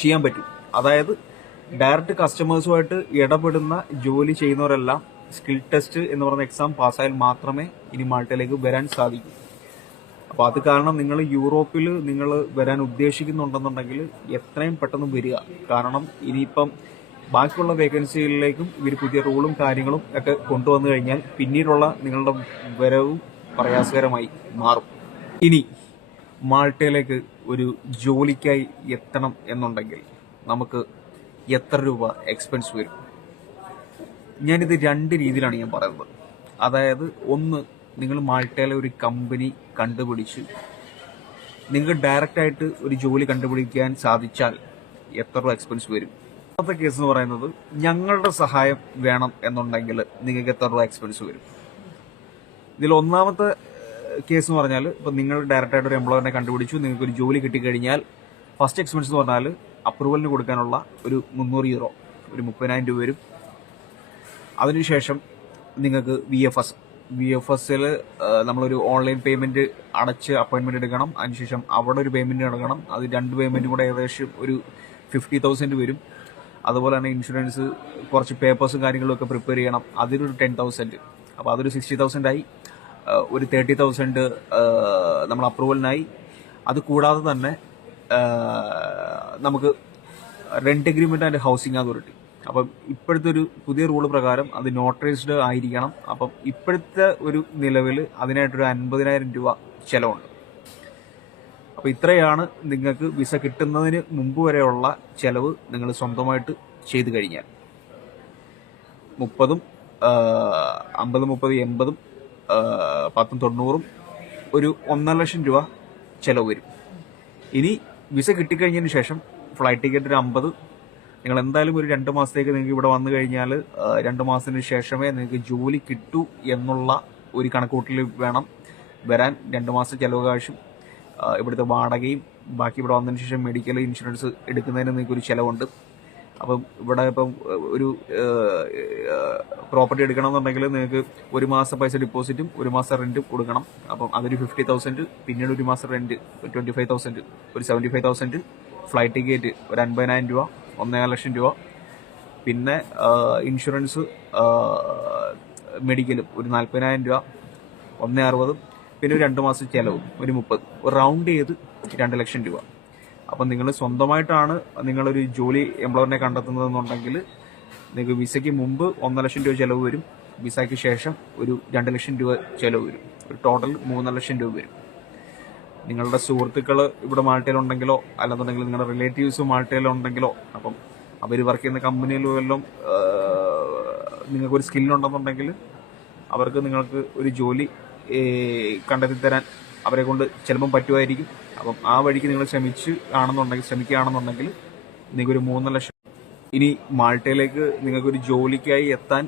ചെയ്യാൻ പറ്റും. അതായത് ഡയറക്റ്റ് കസ്റ്റമേഴ്സുമായിട്ട് ഇടപെടുന്ന ജോലി ചെയ്യുന്നവരെല്ലാം സ്കിൽ ടെസ്റ്റ് എന്ന് പറയുന്ന എക്സാം പാസ്സായാൽ മാത്രമേ ഇനി മാൾട്ടയിലേക്ക് വരാൻ സാധിക്കൂ. അപ്പോൾ അത് കാരണം നിങ്ങൾ യൂറോപ്പിൽ നിങ്ങൾ വരാൻ ഉദ്ദേശിക്കുന്നുണ്ടെന്നുണ്ടെങ്കിൽ എത്രയും പെട്ടെന്ന് വരിക. കാരണം ഇനിയിപ്പം ബാക്കിയുള്ള വേക്കൻസികളിലേക്കും ഇവർ പുതിയ റൂളും കാര്യങ്ങളും ഒക്കെ കൊണ്ടുവന്നു കഴിഞ്ഞാൽ പിന്നീടുള്ള നിങ്ങളുടെ വരവും പ്രയാസകരമായി മാറും. ഇനി മാൾട്ടയിലേക്ക് ഒരു ജോലിക്കായി എത്തണം എന്നുണ്ടെങ്കിൽ നമുക്ക് എത്ര രൂപ എക്സ്പെൻസ് വരും? ഞാനിത് 2 രീതിയിലാണ് ഞാൻ പറയുന്നത്. അതായത് ഒന്ന്, നിങ്ങൾ മാൾട്ടയിലെ ഒരു കമ്പനി കണ്ടുപിടിച്ച് നിങ്ങൾക്ക് ഡയറക്റ്റായിട്ട് ഒരു ജോലി കണ്ടുപിടിക്കാൻ സാധിച്ചാൽ എത്ര രൂപ എക്സ്പെൻസ് വരും. രണ്ടാമത്തെ കേസ് എന്ന് പറയുന്നത്, ഞങ്ങളുടെ സഹായം വേണം എന്നുണ്ടെങ്കിൽ നിങ്ങൾക്ക് എത്ര രൂപ എക്സ്പെൻസ് വരും. ഇതിൽ ഒന്നാമത്തെ കേസ് എന്ന് പറഞ്ഞാൽ, ഇപ്പം നിങ്ങൾ ഡയറക്റ്റായിട്ട് ഒരു എംപ്ലോയറിനെ കണ്ടുപിടിച്ചു, നിങ്ങൾക്ക് ഒരു ജോലി കിട്ടിക്കഴിഞ്ഞാൽ ഫസ്റ്റ് എക്സ്പെൻസ് എന്ന് പറഞ്ഞാൽ അപ്രൂവലിന് കൊടുക്കാനുള്ള ഒരു 300 യൂറോ, ഒരു 30,000 രൂപ വരും. അതിനുശേഷം നിങ്ങൾക്ക് വി എഫ് എസിൽ നമ്മളൊരു ഓൺലൈൻ പേയ്മെന്റ് അടച്ച് അപ്പോയിന്റ്മെന്റ് എടുക്കണം. അതിനുശേഷം അവിടെ ഒരു പേയ്മെന്റ് നടക്കണം. അത് 2 പേയ്മെന്റും കൂടെ ഏകദേശം ഒരു 50,000 വരും. അതുപോലെ തന്നെ ഇൻഷുറൻസ്, കുറച്ച് പേപ്പേഴ്സും കാര്യങ്ങളും ഒക്കെ പ്രിപ്പയർ ചെയ്യണം. അതിനൊരു 10,000. അപ്പോൾ അതൊരു 60,000 ആയി. ഒരു 30,000 നമ്മൾ അപ്രൂവലിനായി. അത് കൂടാതെ തന്നെ നമുക്ക് rent agreement and housing authority. അപ്പം ഇപ്പോഴത്തെ ഒരു പുതിയ റൂള് പ്രകാരം അത് നോട്ടറൈസ്ഡ് ആയിരിക്കണം. അപ്പം ഇപ്പോഴത്തെ ഒരു നിലവിൽ അതിനായിട്ടൊരു 50,000 രൂപ ചെലവുണ്ട്. അപ്പോൾ ഇത്രയാണ് നിങ്ങൾക്ക് വിസ കിട്ടുന്നതിന് മുമ്പ് വരെയുള്ള ചെലവ് നിങ്ങൾ സ്വന്തമായിട്ട് ചെയ്തു കഴിഞ്ഞാൽ. 30, 50, 30, 80, 10, 90 ഒരു 1,50,000 രൂപ ചെലവ് വരും. ഇനി വിസ കിട്ടിക്കഴിഞ്ഞതിന് ശേഷം ഫ്ലൈറ്റ് ടിക്കറ്റ് ഒരു 50. നിങ്ങൾ എന്തായാലും ഒരു 2 മാസത്തേക്ക് നിങ്ങൾക്ക് ഇവിടെ വന്നു കഴിഞ്ഞാൽ 2 മാസത്തിന് ശേഷമേ നിങ്ങൾക്ക് ജോലി കിട്ടൂ എന്നുള്ള ഒരു കണക്കൂട്ടൽ വേണം വരാൻ. 2 മാസം ചെലവ് കാശും ഇവിടുത്തെ വാടകയും ബാക്കി ഇവിടെ വന്നതിന് ശേഷം മെഡിക്കൽ ഇൻഷുറൻസ് എടുക്കുന്നതിന് നിങ്ങൾക്ക് ഒരു ചിലവുണ്ട്. അപ്പം ഇവിടെ ഇപ്പം ഒരു പ്രോപ്പർട്ടി എടുക്കണമെന്നുണ്ടെങ്കിൽ നിങ്ങൾക്ക് 1 മാസം പൈസ ഡിപ്പോസിറ്റും 1 മാസം റെന്റും കൊടുക്കണം. അപ്പം അതൊരു 50,000, പിന്നീട് 1 മാസം റെന്റ് ഒരു 25,000, ഒരു 75,000, ഫ്ലൈറ്റ് ടിക്കറ്റ് ഒരു 50,000 രൂപ, 1,50,000 രൂപ, പിന്നെ ഇൻഷുറൻസ് മെഡിക്കലും ഒരു 40,000 രൂപ, 1,60,000, പിന്നെ ഒരു 2 മാസം ചെലവും ഒരു 30, ഒരു റൗണ്ട് ചെയ്ത് 2,00,000 രൂപ. അപ്പം നിങ്ങൾ സ്വന്തമായിട്ടാണ് നിങ്ങളൊരു ജോലി എംപ്ലോയറിനെ കണ്ടെത്തുന്നതെന്നുണ്ടെങ്കിൽ നിങ്ങൾക്ക് വിസയ്ക്ക് മുമ്പ് 1,00,000 രൂപ ചിലവ് വരും. വിസയ്ക്ക് ശേഷം ഒരു 2,00,000 രൂപ ചിലവ് വരും. ഒരു ടോട്ടൽ 3,00,000 രൂപ വരും. നിങ്ങളുടെ സുഹൃത്തുക്കൾ ഇവിടെ മാൾട്ടയിലുണ്ടെങ്കിലോ അല്ലെന്നുണ്ടെങ്കിൽ നിങ്ങളുടെ റിലേറ്റീവ്സ് മാൾട്ടയിലുണ്ടെങ്കിലോ, അപ്പം അവർ വർക്ക് ചെയ്യുന്ന കമ്പനിയിലും എല്ലാം നിങ്ങൾക്കൊരു സ്കില്ലുണ്ടെന്നുണ്ടെങ്കിൽ അവർക്ക് നിങ്ങൾക്ക് ഒരു ജോലി കണ്ടെത്തി തരാൻ അവരെ കൊണ്ട് ചിലപ്പം പറ്റുമായിരിക്കും. അപ്പം ആ വഴിക്ക് നിങ്ങൾ ശ്രമിക്കുകയാണെന്നുണ്ടെങ്കിൽ നിങ്ങൾക്കൊരു 3 ലക്ഷം. ഇനി മാൾട്ടയിലേക്ക് നിങ്ങൾക്കൊരു ജോലിക്കായി എത്താൻ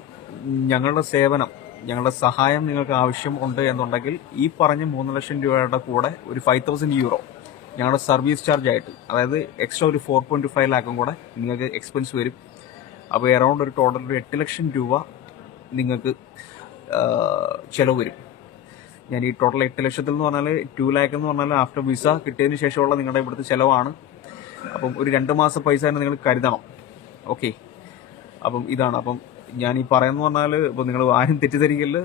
ഞങ്ങളുടെ സേവനം, ഞങ്ങളുടെ സഹായം നിങ്ങൾക്ക് ആവശ്യം ഉണ്ട് എന്നുണ്ടെങ്കിൽ ഈ പറഞ്ഞ 3 ലക്ഷം രൂപയുടെ കൂടെ ഒരു 5,000 യൂറോ ഞങ്ങളുടെ സർവീസ് ചാർജ് ആയിട്ട്, അതായത് എക്സ്ട്രാ ഒരു 4.5 ലാഖും കൂടെ നിങ്ങൾക്ക് എക്സ്പെൻസ് വരും. അപ്പോൾ എറൗണ്ട് ഒരു ടോട്ടൽ ഒരു 8 ലക്ഷം രൂപ നിങ്ങൾക്ക് ചിലവ് വരും. ഞാൻ ഈ ടോട്ടൽ 8 ലക്ഷത്തിൽ എന്ന് പറഞ്ഞാൽ 2 ലാഖ് എന്ന് പറഞ്ഞാൽ ആഫ്റ്റർ വിസ കിട്ടിയതിന് ശേഷമുള്ള നിങ്ങളുടെ ഇവിടുത്തെ ചിലവാണ്. അപ്പം ഒരു 2 മാസം പൈസ തന്നെ നിങ്ങൾ കരുതണം. ഓക്കെ, അപ്പം ഇതാണ്. അപ്പം ഞാൻ ഈ പറയുന്ന പറഞ്ഞാൽ ഇപ്പം നിങ്ങൾ ആരും തെറ്റിദ്ധരിക്കല്.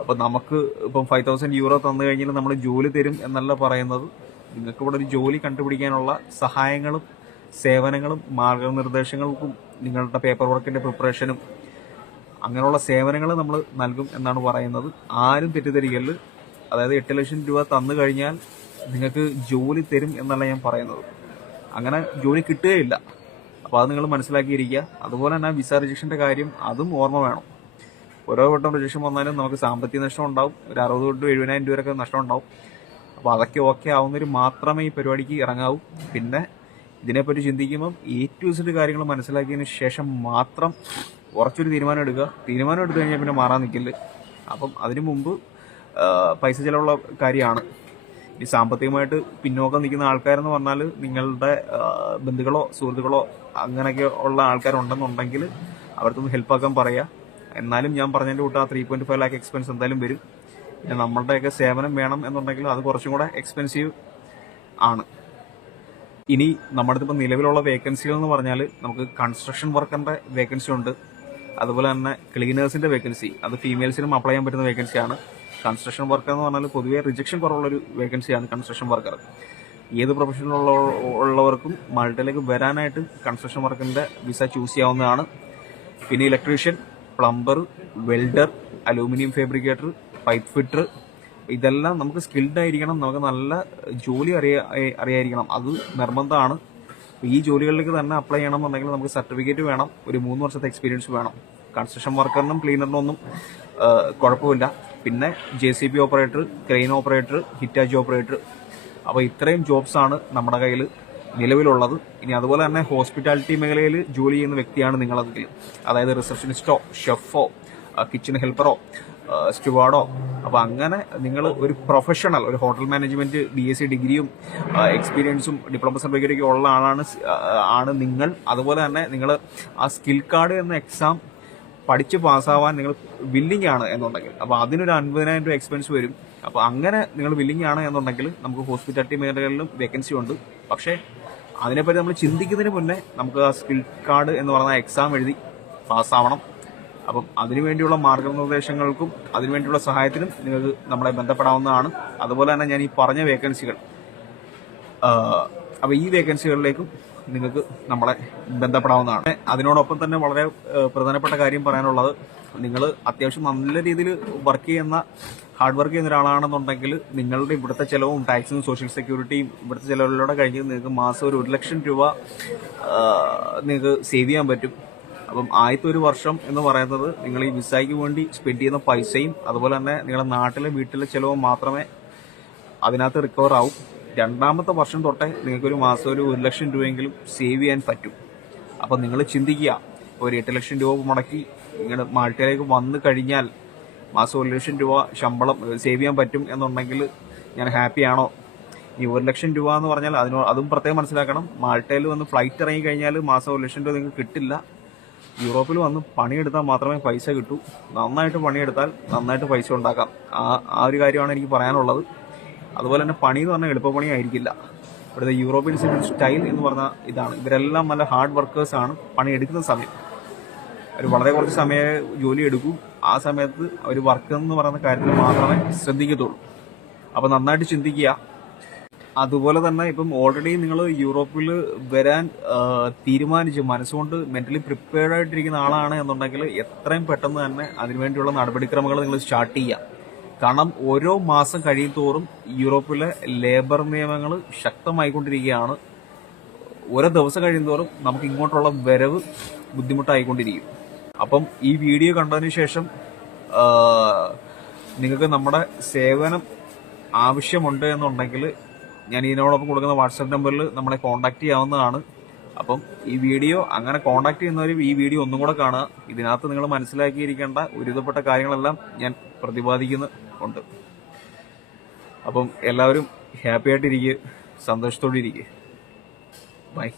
അപ്പം നമുക്ക് ഇപ്പം 5,000 യൂറോ തന്നു കഴിഞ്ഞാൽ നമ്മൾ ജോലി തരും എന്നല്ല പറയുന്നത്. നിങ്ങൾക്ക് ഇവിടെ ഒരു ജോലി കണ്ടുപിടിക്കാനുള്ള സഹായങ്ങളും സേവനങ്ങളും മാർഗനിർദ്ദേശങ്ങൾക്കും നിങ്ങളുടെ പേപ്പർ വർക്കിന്റെ പ്രിപ്പറേഷനും അങ്ങനെയുള്ള സേവനങ്ങൾ നമ്മൾ നൽകും എന്നാണ് പറയുന്നത്. ആരും തെറ്റിദ്ധരിക്കല്. അതായത് 8 ലക്ഷം രൂപ തന്നു കഴിഞ്ഞാൽ നിങ്ങൾക്ക് ജോലി തരും എന്നല്ല ഞാൻ പറയുന്നത്. അങ്ങനെ ജോലി കിട്ടുകയില്ല. അപ്പോൾ അത് നിങ്ങൾ മനസ്സിലാക്കിയിരിക്കുക. അതുപോലെ തന്നെ വിസ റിജക്ഷന്റെ കാര്യം അതും ഓർമ്മ വേണം. ഓരോ വട്ടം റിജക്ഷൻ വന്നാലും നമുക്ക് സാമ്പത്തിക നഷ്ടം ഉണ്ടാവും. ഒരു 60 തൊട്ട് 70,000 രൂപ വരെ നഷ്ടം ഉണ്ടാവും. അപ്പോൾ അതൊക്കെ ഓക്കെ ആവുന്നവർ മാത്രമേ ഈ പരിപാടിക്ക് ഇറങ്ങാവൂ. പിന്നെ ഇതിനെപ്പറ്റി ചിന്തിക്കുമ്പം A to Z കാര്യങ്ങൾ മനസ്സിലാക്കിയതിന് ശേഷം മാത്രം ഉറച്ചൊരു തീരുമാനം എടുക്കുക. തീരുമാനം എടുത്തു കഴിഞ്ഞാൽ പിന്നെ മാറാൻ നിൽക്കില്ല. അപ്പം അതിനു മുമ്പ് പൈസ ചിലവുള്ള കാര്യമാണ്. ഈ സാമ്പത്തികമായിട്ട് പിന്നോക്കം നിൽക്കുന്ന ആൾക്കാരെന്ന് പറഞ്ഞാൽ നിങ്ങളുടെ ബന്ധുക്കളോ സുഹൃത്തുക്കളോ അങ്ങനെയൊക്കെ ഉള്ള ആൾക്കാരുണ്ടെന്നുണ്ടെങ്കിൽ അവർക്കൊന്ന് ഹെൽപ്പാക്കാൻ പറയുക. എന്നാലും ഞാൻ പറഞ്ഞതിൻ്റെ കൂട്ട് ആ 3.5 ലാഖ് എക്സ്പെൻസ് എന്തായാലും വരും. പിന്നെ നമ്മളുടെയൊക്കെ സേവനം വേണം എന്നുണ്ടെങ്കിൽ അത് കുറച്ചും കൂടെ എക്സ്പെൻസീവ് ആണ്. ഇനി നമ്മുടെ ഇപ്പം നിലവിലുള്ള വേക്കൻസികൾ എന്ന് പറഞ്ഞാൽ നമുക്ക് കൺസ്ട്രക്ഷൻ വർക്കറിന്റെ വേക്കൻസി ഉണ്ട്. അതുപോലെ തന്നെ ക്ലീനേഴ്സിന്റെ വേക്കൻസി, അത് ഫീമെയിൽസിനും അപ്ലൈ ചെയ്യാൻ പറ്റുന്ന വേക്കൻസിയാണ്. കൺസ്ട്രക്ഷൻ വർക്കർ എന്ന് പറഞ്ഞാൽ പൊതുവെ റിജക്ഷൻ കുറവുള്ളൊരു വേക്കൻസിയാണ് കൺസ്ട്രക്ഷൻ വർക്കർ. ഏത് പ്രൊഫഷനിലുള്ളവർക്കും മാൾട്ടയിലേക്ക് വരാനായിട്ട് കൺസ്ട്രക്ഷൻ വർക്കറിന്റെ വിസ ചൂസ് ചെയ്യാവുന്നതാണ്. പിന്നെ electrician, plumber, welder, aluminium fabricator, pipe fitter, ഇതെല്ലാം നമുക്ക് സ്കിൽഡ് ആയിരിക്കണം. നമുക്ക് നല്ല ജോലി അറിയായിരിക്കണം. അത് നിർബന്ധമാണ്. ഈ ജോലികളിലേക്ക് തന്നെ അപ്ലൈ ചെയ്യണമെന്നുണ്ടെങ്കിൽ നമുക്ക് സർട്ടിഫിക്കറ്റ് വേണം. ഒരു 3 വർഷത്തെ എക്സ്പീരിയൻസ് വേണം. കൺസ്ട്രക്ഷൻ വർക്കറിനും ക്ലീനറിനും ഒന്നും കുഴപ്പമില്ല. പിന്നെ JCB operator, crane operator, Hitachi operator. അപ്പോൾ ഇത്രയും ജോബ്സ് ആണ് നമ്മുടെ കയ്യിൽ നിലവിലുള്ളത്. ഇനി അതുപോലെ തന്നെ ഹോസ്പിറ്റാലിറ്റി മേഖലയിൽ ജോലി ചെയ്യുന്ന വ്യക്തിയാണ് നിങ്ങളെങ്കിൽ, അതായത് റിസപ്ഷനിസ്റ്റോ, ഷെഫോ, കിച്ചൺ ഹെൽപ്പറോ, സ്റ്റുവാർഡോ, അപ്പോൾ അങ്ങനെ നിങ്ങൾ ഒരു പ്രൊഫഷണൽ, ഒരു ഹോട്ടൽ മാനേജ്മെന്റ് BSc ഡിഗ്രിയും എക്സ്പീരിയൻസും ഡിപ്ലോമ സർട്ടിഫിക്കറ്റൊക്കെ ഉള്ള ആണ് നിങ്ങൾ. അതുപോലെ തന്നെ നിങ്ങൾ ആ സ്കിൽ കാർഡ് എന്ന എക്സാം പഠിച്ച് പാസ്സാവാൻ നിങ്ങൾ വില്ലിംഗ് ആണ് എന്നുണ്ടെങ്കിൽ, അപ്പോൾ അതിനൊരു 50,000 രൂപ എക്സ്പെൻസ് വരും. അപ്പോൾ അങ്ങനെ നിങ്ങൾ വില്ലിംഗ് ആണ് എന്നുണ്ടെങ്കിൽ നമുക്ക് ഹോസ്പിറ്റാലിറ്റി മേഖലകളിലും വേക്കൻസി ഉണ്ട്. പക്ഷേ അതിനെപ്പറ്റി നമ്മൾ ചിന്തിക്കുന്നതിന് മുന്നേ നമുക്ക് ആ സ്കിൽ കാർഡ് എന്ന് പറയുന്ന എക്സാം എഴുതി പാസ്സാവണം. അപ്പം അതിനുവേണ്ടിയുള്ള മാർഗനിർദ്ദേശങ്ങൾക്കും അതിനുവേണ്ടിയുള്ള സഹായത്തിനും നിങ്ങൾക്ക് നമ്മളെ ബന്ധപ്പെടാവുന്നതാണ്. അതുപോലെ തന്നെ ഞാൻ ഈ പറഞ്ഞ വേക്കൻസികൾ, അപ്പോൾ ഈ വേക്കൻസികളിലേക്കും നിങ്ങൾക്ക് നമ്മളെ ബന്ധപ്പെടാവുന്നതാണ്. അതിനോടൊപ്പം തന്നെ വളരെ പ്രധാനപ്പെട്ട കാര്യം പറയാനുള്ളത്, നിങ്ങൾ അത്യാവശ്യം നല്ല രീതിയിൽ ഹാർഡ് വർക്ക് ചെയ്യുന്ന ഒരാളാണെന്നുണ്ടെങ്കിൽ നിങ്ങളുടെ ഇവിടുത്തെ ചിലവും ടാക്സും സോഷ്യൽ സെക്യൂരിറ്റിയും ഇവിടുത്തെ ചിലവിലൂടെ കഴിഞ്ഞ് നിങ്ങൾക്ക് മാസം ഒരു 1 ലക്ഷം രൂപ നിങ്ങൾക്ക് സേവ് ചെയ്യാൻ പറ്റും. അപ്പം ആദ്യത്തെ ഒരു വർഷം എന്ന് പറയുന്നത് നിങ്ങൾ ഈ വിസയ്ക്ക് വേണ്ടി സ്പെൻഡ് ചെയ്യുന്ന പൈസയും അതുപോലെ തന്നെ നിങ്ങളുടെ നാട്ടിലെ വീട്ടിലെ ചിലവും മാത്രമേ അതിനകത്ത് റിക്കവർ ആവും. 2ാമത്തെ വർഷം തൊട്ടേ നിങ്ങൾക്കൊരു മാസം ഒരു 1 ലക്ഷം രൂപയെങ്കിലും സേവ് ചെയ്യാൻ പറ്റും. അപ്പം നിങ്ങൾ ചിന്തിക്കുക, ഒരു 8 ലക്ഷം രൂപ മുടക്കി നിങ്ങൾ മാൾട്ടയിലേക്ക് വന്നു കഴിഞ്ഞാൽ മാസം 1 ലക്ഷം രൂപ ശമ്പളം സേവ് ചെയ്യാൻ പറ്റും എന്നുണ്ടെങ്കിൽ ഞാൻ ഹാപ്പിയാണോ? ഈ 1 ലക്ഷം രൂപ എന്ന് പറഞ്ഞാൽ അതും പ്രത്യേകം മനസ്സിലാക്കണം. മാൾട്ടയിൽ വന്ന് ഫ്ലൈറ്റ് ഇറങ്ങി കഴിഞ്ഞാൽ മാസം 1 ലക്ഷം രൂപ നിങ്ങൾക്ക് കിട്ടില്ല. യൂറോപ്പിൽ വന്ന് പണിയെടുത്താൽ മാത്രമേ പൈസ കിട്ടൂ. നന്നായിട്ട് പണിയെടുത്താൽ നന്നായിട്ട് പൈസ ഉണ്ടാക്കാം. ആ ഒരു കാര്യമാണ് എനിക്ക് പറയാനുള്ളത്. അതുപോലെ തന്നെ പണി എന്ന് പറഞ്ഞാൽ എളുപ്പപ്പണി ആയിരിക്കില്ല. ഇവിടുത്തെ യൂറോപ്യൻ സിവിൽ സ്റ്റൈൽ എന്ന് പറഞ്ഞാൽ ഇതാണ്. ഇവരെല്ലാം നല്ല ഹാർഡ് വർക്കേഴ്സാണ്. പണിയെടുക്കുന്ന സമയം അവർ വളരെ കുറച്ച് സമയം ജോലി എടുക്കും. ആ സമയത്ത് അവർ വർക്ക് എന്ന് പറയുന്ന കാര്യത്തിൽ മാത്രമേ ശ്രദ്ധിക്കത്തുള്ളൂ. അപ്പോൾ നന്നായിട്ട് ചിന്തിക്കുക. അതുപോലെ തന്നെ ഇപ്പം ഓൾറെഡി നിങ്ങൾ യൂറോപ്പിൽ വരാൻ തീരുമാനിച്ച് മനസ്സുകൊണ്ട് മെന്റലി പ്രിപ്പയർഡ് ആയിട്ടിരിക്കുന്ന ആളാണ് എന്നുണ്ടെങ്കിൽ എത്രയും പെട്ടെന്ന് തന്നെ അതിനുവേണ്ടിയുള്ള നടപടിക്രമങ്ങൾ നിങ്ങൾ സ്റ്റാർട്ട് ചെയ്യാം. കാരണം ഓരോ മാസം കഴിയുന്തോറും യൂറോപ്പിലെ ലേബർ നിയമങ്ങൾ ശക്തമായിക്കൊണ്ടിരിക്കുകയാണ്. ഓരോ ദിവസം കഴിയുന്തോറും നമുക്ക് ഇങ്ങോട്ടുള്ള വരവ് ബുദ്ധിമുട്ടായിക്കൊണ്ടിരിക്കും. അപ്പം ഈ വീഡിയോ കണ്ടതിന് ശേഷം നിങ്ങൾക്ക് നമ്മുടെ സേവനം ആവശ്യമുണ്ട് എന്നുണ്ടെങ്കിൽ ഞാൻ ഇതിനോടൊപ്പം കൊടുക്കുന്ന വാട്സാപ്പ് നമ്പറിൽ നമ്മളെ കോൺടാക്ട് ചെയ്യാവുന്നതാണ്. അപ്പം ഈ വീഡിയോ അങ്ങനെ കോൺടാക്ട് ചെയ്യുന്നവരും ഈ വീഡിയോ ഒന്നും കൂടെ കാണുക. ഇതിനകത്ത് നിങ്ങൾ മനസ്സിലാക്കിയിരിക്കേണ്ട ഒരുവിധപ്പെട്ട കാര്യങ്ങളെല്ലാം ഞാൻ പ്രതിപാദിക്കുന്നുണ്ട്. അപ്പം എല്ലാവരും ഹാപ്പി ആയിട്ടിരിക്കുക, സന്തോഷത്തോടെ ഇരിക്കുക. ബൈ.